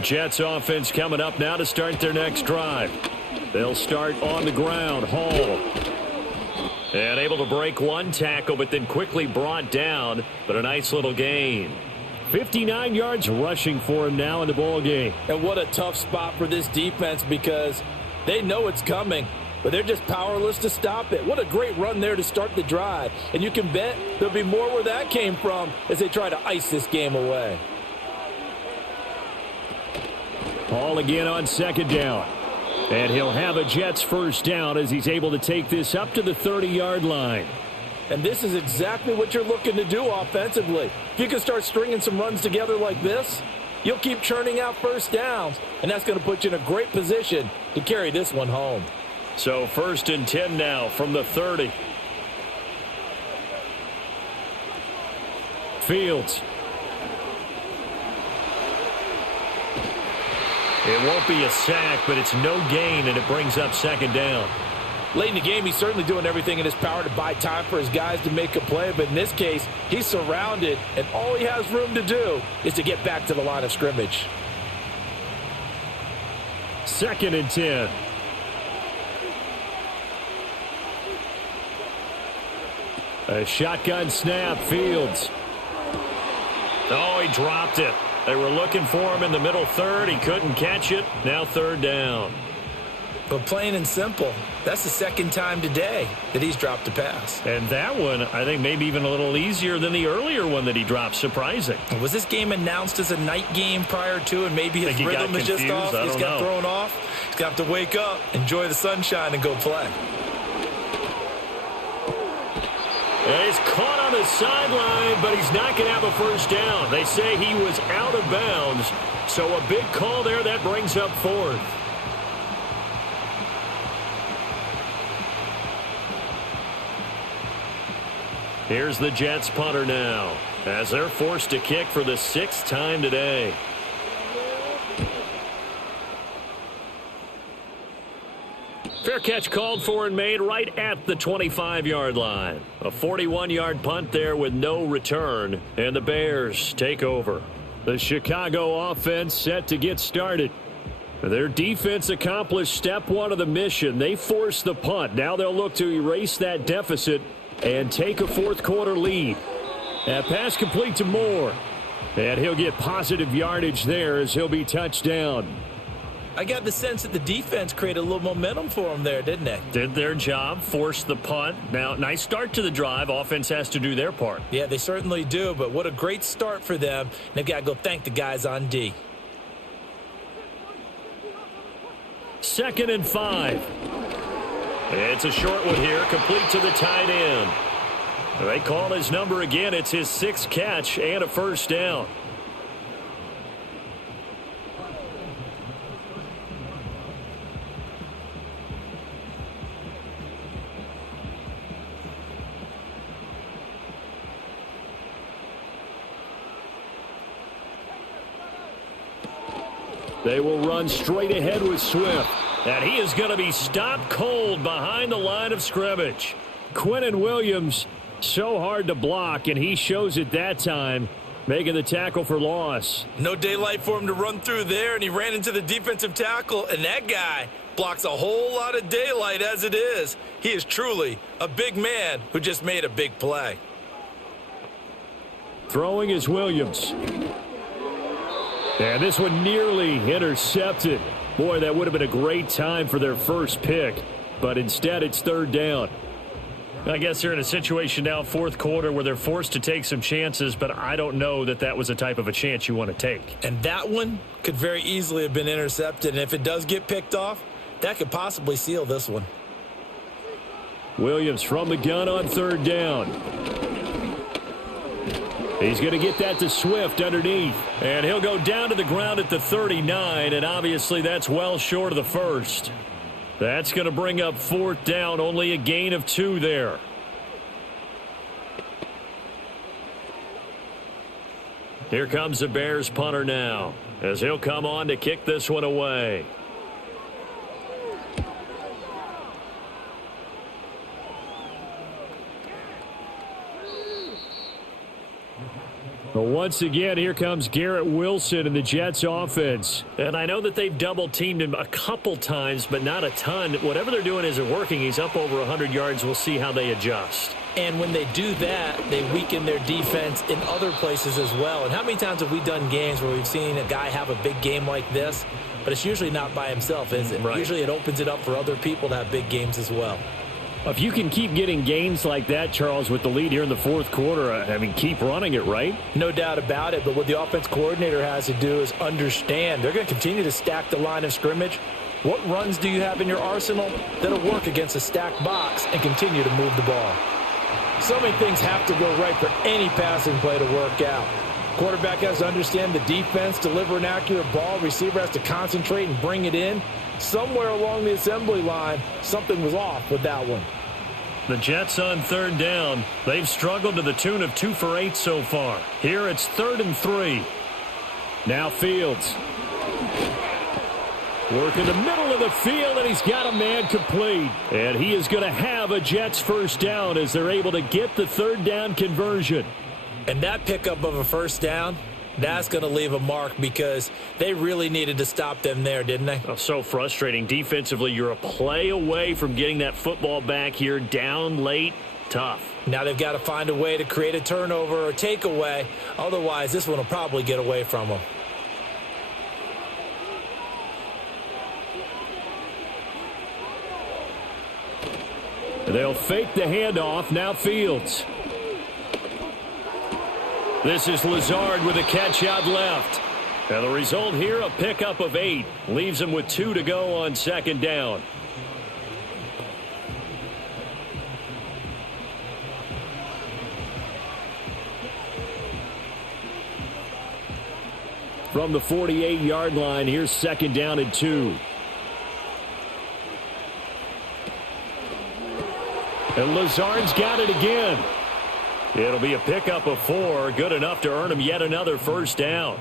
Jets offense coming up now to start their next drive. They'll start on the ground. Hall. And able to break one tackle, but then quickly brought down. But a nice little gain. 59 yards rushing for him now in the ball game. And what a tough spot for this defense because they know it's coming, but they're just powerless to stop it. What a great run there to start the drive. And you can bet there'll be more where that came from as they try to ice this game away. Hall again on second down. And he'll have a Jets first down as he's able to take this up to the 30-yard line. And this is exactly what you're looking to do offensively. If you can start stringing some runs together like this, you'll keep churning out first downs, and that's going to put you in a great position to carry this one home. So 1st and 10 now from the 30. Fields. It won't be a sack, but it's no gain, and it brings up second down. Late in the game, he's certainly doing everything in his power to buy time for his guys to make a play. But in this case, he's surrounded, and all he has room to do is to get back to the line of scrimmage. 2nd and 10. A shotgun snap, Fields. Oh, he dropped it. They were looking for him in the middle third. He couldn't catch it. Now 3rd down. But plain and simple, that's the second time today that he's dropped a pass. And that one, I think, maybe even a little easier than the earlier one that he dropped. Surprising. Was this game announced as a night game prior to, and maybe his rhythm is just off? He's got thrown off. He's got to wake up, enjoy the sunshine, and go play. And he's caught on the sideline, but he's not going to have a first down. They say he was out of bounds. So a big call there that brings up 4th. Here's the Jets punter now as they're forced to kick for the 6th time today. Fair catch called for and made right at the 25-yard line. A 41-yard punt there with no return, and the Bears take over. The Chicago offense set to get started. Their defense accomplished step 1 of the mission. They forced the punt. Now they'll look to erase that deficit and take a 4th quarter lead. That pass complete to Moore. And he'll get positive yardage there as he'll be touched down. I got the sense that the defense created a little momentum for him there, didn't they? Did their job, forced the punt. Now, nice start to the drive. Offense has to do their part. Yeah, they certainly do, but what a great start for them. They've got to go thank the guys on D. 2nd and 5. It's a short one here, complete to the tight end. They call his number again. It's his 6th catch and a first down. They will run straight ahead with Swift. And he is going to be stopped cold behind the line of scrimmage. Quinnen Williams, so hard to block, and he shows it that time, making the tackle for loss. No daylight for him to run through there, and he ran into the defensive tackle, and that guy blocks a whole lot of daylight as it is. He is truly a big man who just made a big play. Throwing is Williams. And this one nearly intercepted. Boy, that would have been a great time for their first pick, but instead it's 3rd down. I guess they're in a situation now, fourth quarter, where they're forced to take some chances, but I don't know that that was the type of a chance you want to take. And that one could very easily have been intercepted, and if it does get picked off, that could possibly seal this one. Williams from the gun on third down. He's going to get that to Swift underneath, and he'll go down to the ground at the 39, and obviously that's well short of the first. That's going to bring up fourth down, only a gain of 2 there. Here comes the Bears punter now, as he'll come on to kick this one away. Well, once again, here comes Garrett Wilson in the Jets offense. And I know that they've double-teamed him a couple times, but not a ton. Whatever they're doing isn't working. He's up over 100 yards. We'll see how they adjust. And when they do that, they weaken their defense in other places as well. And how many times have we done games where we've seen a guy have a big game like this, but it's usually not by himself, is it? Right. Usually it opens it up for other people to have big games as well. If you can keep getting gains like that, Charles, with the lead here in the fourth quarter, I mean, keep running it, right? No doubt about it, but what the offense coordinator has to do is understand they're going to continue to stack the line of scrimmage. What runs do you have in your arsenal that'll work against a stacked box and continue to move the ball? So many things have to go right for any passing play to work out. Quarterback has to understand the defense, deliver an accurate ball. Receiver has to concentrate and bring it in. Somewhere along the assembly line, something was off with that one. The Jets on third down. They've struggled to the tune of 2 for 8 so far. Here it's 3rd and 3. Now Fields. Work in the middle of the field, and he's got a man complete. And he is going to have a Jets first down as they're able to get the third down conversion. And that pickup of a first down, that's going to leave a mark because they really needed to stop them there, didn't they? Oh, so frustrating. Defensively, you're a play away from getting that football back here, down late. Tough. Now they've got to find a way to create a turnover or takeaway. Otherwise, this one will probably get away from them. They'll fake the handoff. Now Fields. This is Lazard with a catch out left. And the result here, a pickup of 8. Leaves him with 2 to go on second down. From the 48-yard line, here's second down and 2. And Lazard's got it again. It'll be a pickup of 4, good enough to earn him yet another first down.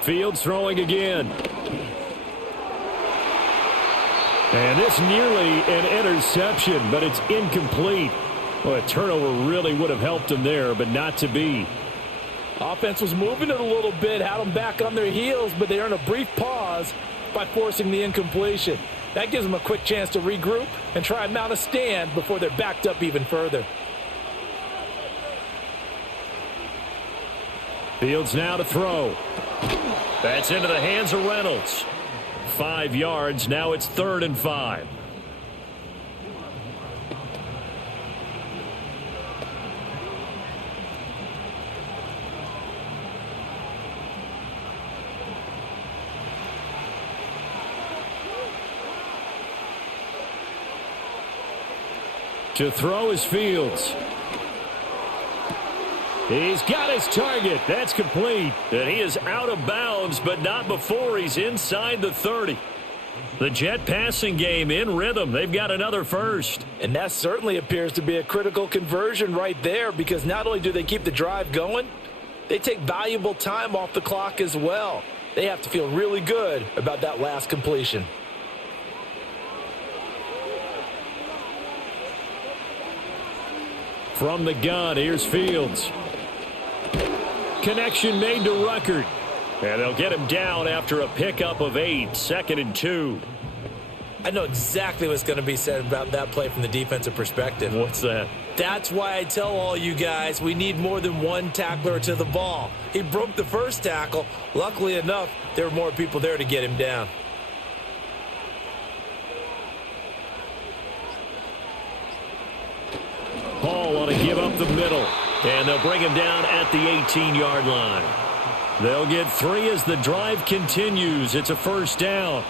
Fields throwing again. And it's nearly an interception, but it's incomplete. Well, a turnover really would have helped them there, but not to be. Offense was moving it a little bit, had them back on their heels, but they earned a brief pause by forcing the incompletion. That gives them a quick chance to regroup and try and mount a stand before they're backed up even further. Fields now to throw. That's into the hands of Reynolds. 5 yards. Now it's 3rd and 5. To throw is Fields. He's got his target. That's complete. And he is out of bounds, but not before he's inside the 30. The Jet passing game in rhythm. They've got another first. And that certainly appears to be a critical conversion right there, because not only do they keep the drive going, they take valuable time off the clock as well. They have to feel really good about that last completion. From the gun, here's Fields. Connection made to Ruckert. And they'll get him down after a pickup of 8. 2nd and 2. I know exactly what's going to be said about that play from the defensive perspective. What's that? That's why I tell all you guys we need more than one tackler to the ball. He broke the first tackle. Luckily enough, there were more people there to get him down. Hall want to give up the middle, and they'll bring him down at the 18-yard line. They'll get 3 as the drive continues. It's a first down.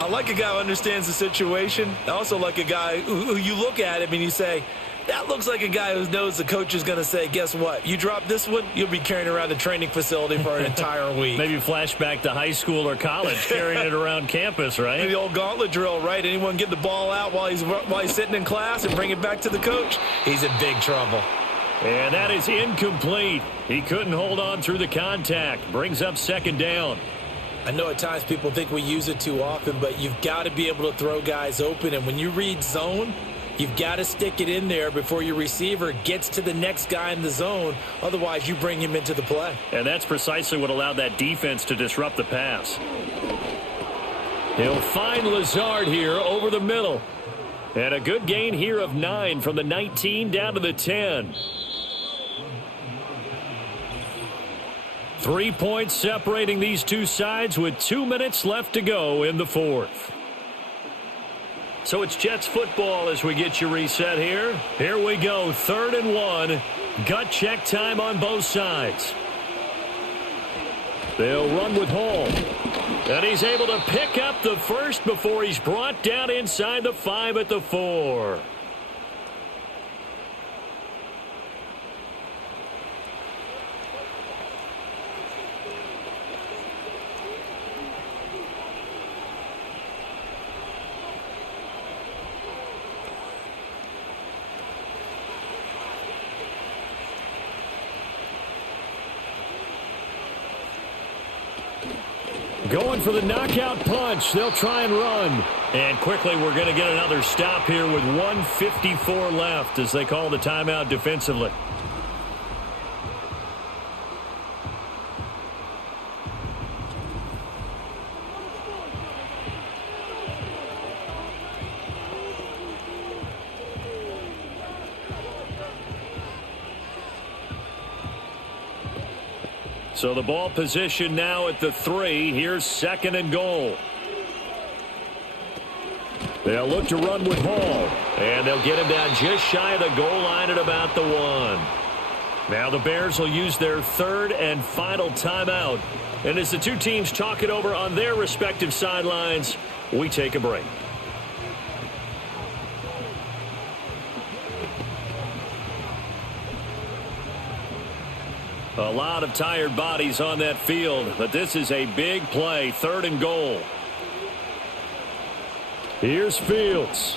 I like a guy who understands the situation. I also like a guy who you look at him and you say, that looks like a guy who knows the coach is going to say, guess what? You drop this one, you'll be carrying around the training facility for an entire week. Maybe flashback to high school or college, carrying it around campus, right? The old gauntlet drill, right? Anyone get the ball out while he's sitting in class and bring it back to the coach? He's in big trouble. And that is incomplete. He couldn't hold on through the contact. Brings up second down. I know at times people think we use it too often, but you've got to be able to throw guys open. And when you read zone, you've got to stick it in there before your receiver gets to the next guy in the zone. Otherwise, you bring him into the play. And that's precisely what allowed that defense to disrupt the pass. He'll find Lazard here over the middle. And a good gain here of 9 from the 19 down to the 10. 3 points separating these two sides with 2 minutes left to go in the fourth. So it's Jets football as we get you reset here. Here we go, 3rd and 1. Gut check time on both sides. They'll run with Hall. And he's able to pick up the first before he's brought down inside the 5 at the 4. Going for the knockout punch. They'll try and run. And quickly we're going to get another stop here with 1:54 left as they call the timeout defensively. So the ball position now at the 3. Here's 2nd and goal. They'll look to run with Hall. And they'll get him down just shy of the goal line at about the 1. Now the Bears will use their 3rd and final timeout. And as the two teams talk it over on their respective sidelines, we take a break. A lot of tired bodies on that field, but this is a big play, 3rd and goal. Here's Fields.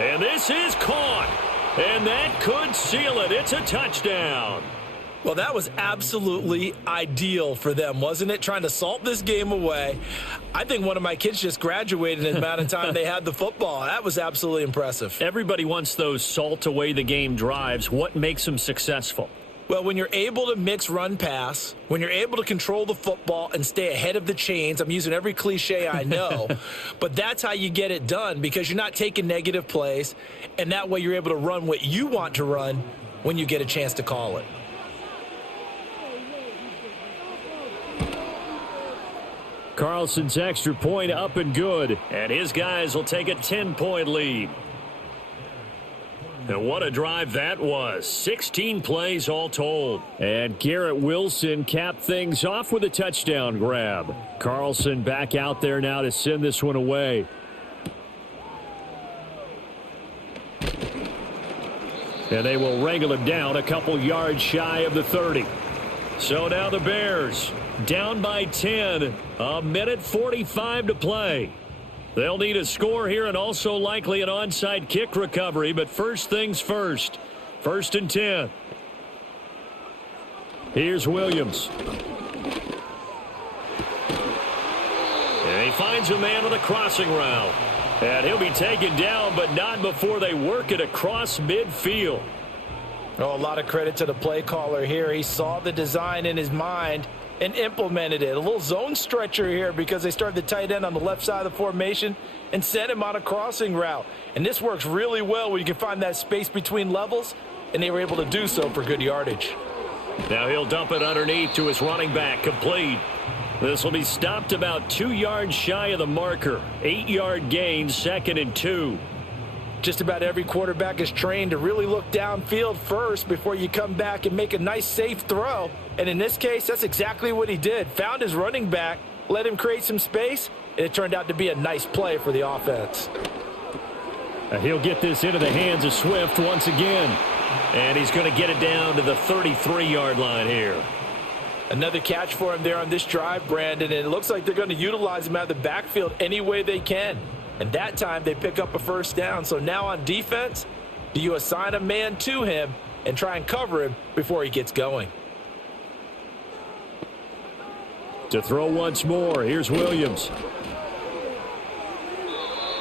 And this is caught. And that could seal it. It's a touchdown. Well, that was absolutely ideal for them, wasn't it? Trying to salt this game away. I think one of my kids just graduated in the amount of time they had the football. That was absolutely impressive. Everybody wants those salt away the game drives. What makes them successful? Well, when you're able to mix run-pass, when you're able to control the football and stay ahead of the chains, I'm using every cliche I know, but that's how you get it done because you're not taking negative plays, and that way you're able to run what you want to run when you get a chance to call it. Carlson's extra point up and good, and his guys will take a 10-point lead. And what a drive that was. 16 plays all told. And Garrett Wilson capped things off with a touchdown grab. Carlson back out there now to send this one away. And they will wrangle him down a couple yards shy of the 30. So now the Bears down by 10. 1:45 to play. They'll need a score here and also likely an onside kick recovery. But first things first. 1st and 10. Here's Williams. And he finds a man on the crossing route. And he'll be taken down, but not before they work it across midfield. Oh, a lot of credit to the play caller here. He saw the design in his mind and implemented it. A little zone stretcher here because they started the tight end on the left side of the formation and sent him on a crossing route. And this works really well when you can find that space between levels, and they were able to do so for good yardage. Now he'll dump it underneath to his running back, complete. This will be stopped about 2 yards shy of the marker. 8-yard gain, 2nd and 2. Just about every quarterback is trained to really look downfield first before you come back and make a nice, safe throw. And in this case, that's exactly what he did. Found his running back, let him create some space, and it turned out to be a nice play for the offense. He'll get this into the hands of Swift once again. And he's going to get it down to the 33-yard line here. Another catch for him there on this drive, Brandon, and it looks like they're going to utilize him out of the backfield any way they can. And that time they pick up a first down. So now on defense, do you assign a man to him and try and cover him before he gets going? To throw once more, here's Williams.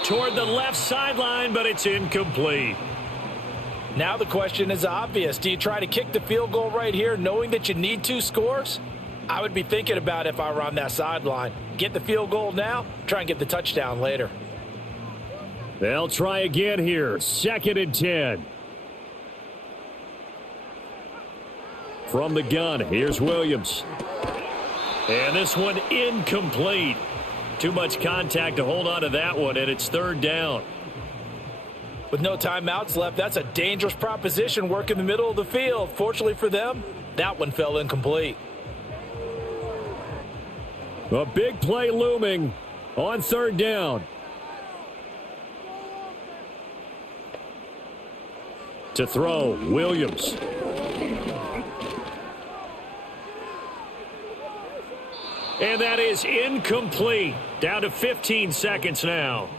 Toward the left sideline, but it's incomplete. Now the question is obvious. Do you try to kick the field goal right here knowing that you need 2 scores? I would be thinking about it if I were on that sideline. Get the field goal now, try and get the touchdown later. They'll try again here. 2nd and 10. From the gun, here's Williams. And this one incomplete. Too much contact to hold on to that one, and it's 3rd down. With no timeouts left, that's a dangerous proposition. Work in the middle of the field. Fortunately for them, that one fell incomplete. A big play looming on 3rd down. To throw, Williams. And that is incomplete. Down to 15 seconds now.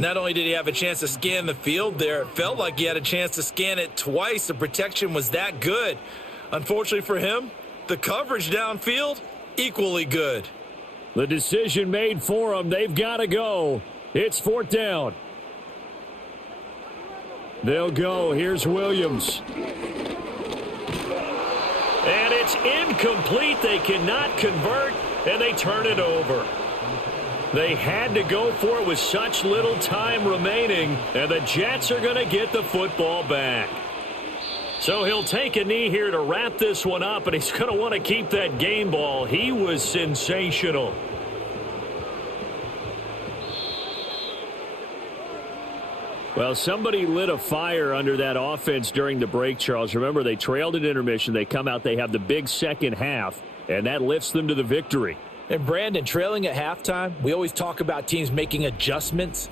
Not only did he have a chance to scan the field there, it felt like he had a chance to scan it twice. The protection was that good. Unfortunately for him, the coverage downfield, equally good. The decision made for him. They've got to go. It's 4th down. They'll go. Here's Williams. And it's incomplete. They cannot convert, and they turn it over. They had to go for it with such little time remaining, and the Jets are going to get the football back. So he'll take a knee here to wrap this one up, and he's going to want to keep that game ball. He was sensational. Well, somebody lit a fire under that offense during the break, Charles. Remember, they trailed at intermission. They come out, they have the big second half, and that lifts them to the victory. And Brandon, trailing at halftime, we always talk about teams making adjustments.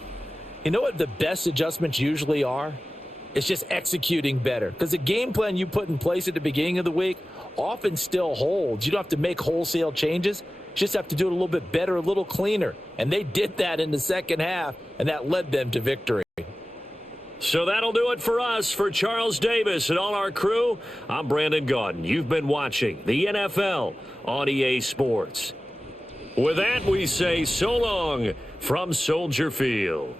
You know what the best adjustments usually are? It's just executing better. Because the game plan you put in place at the beginning of the week often still holds. You don't have to make wholesale changes. You just have to do it a little bit better, a little cleaner. And they did that in the second half, and that led them to victory. So that'll do it for us. For Charles Davis and all our crew, I'm Brandon Gaudin. You've been watching the NFL on EA Sports. With that, we say so long from Soldier Field.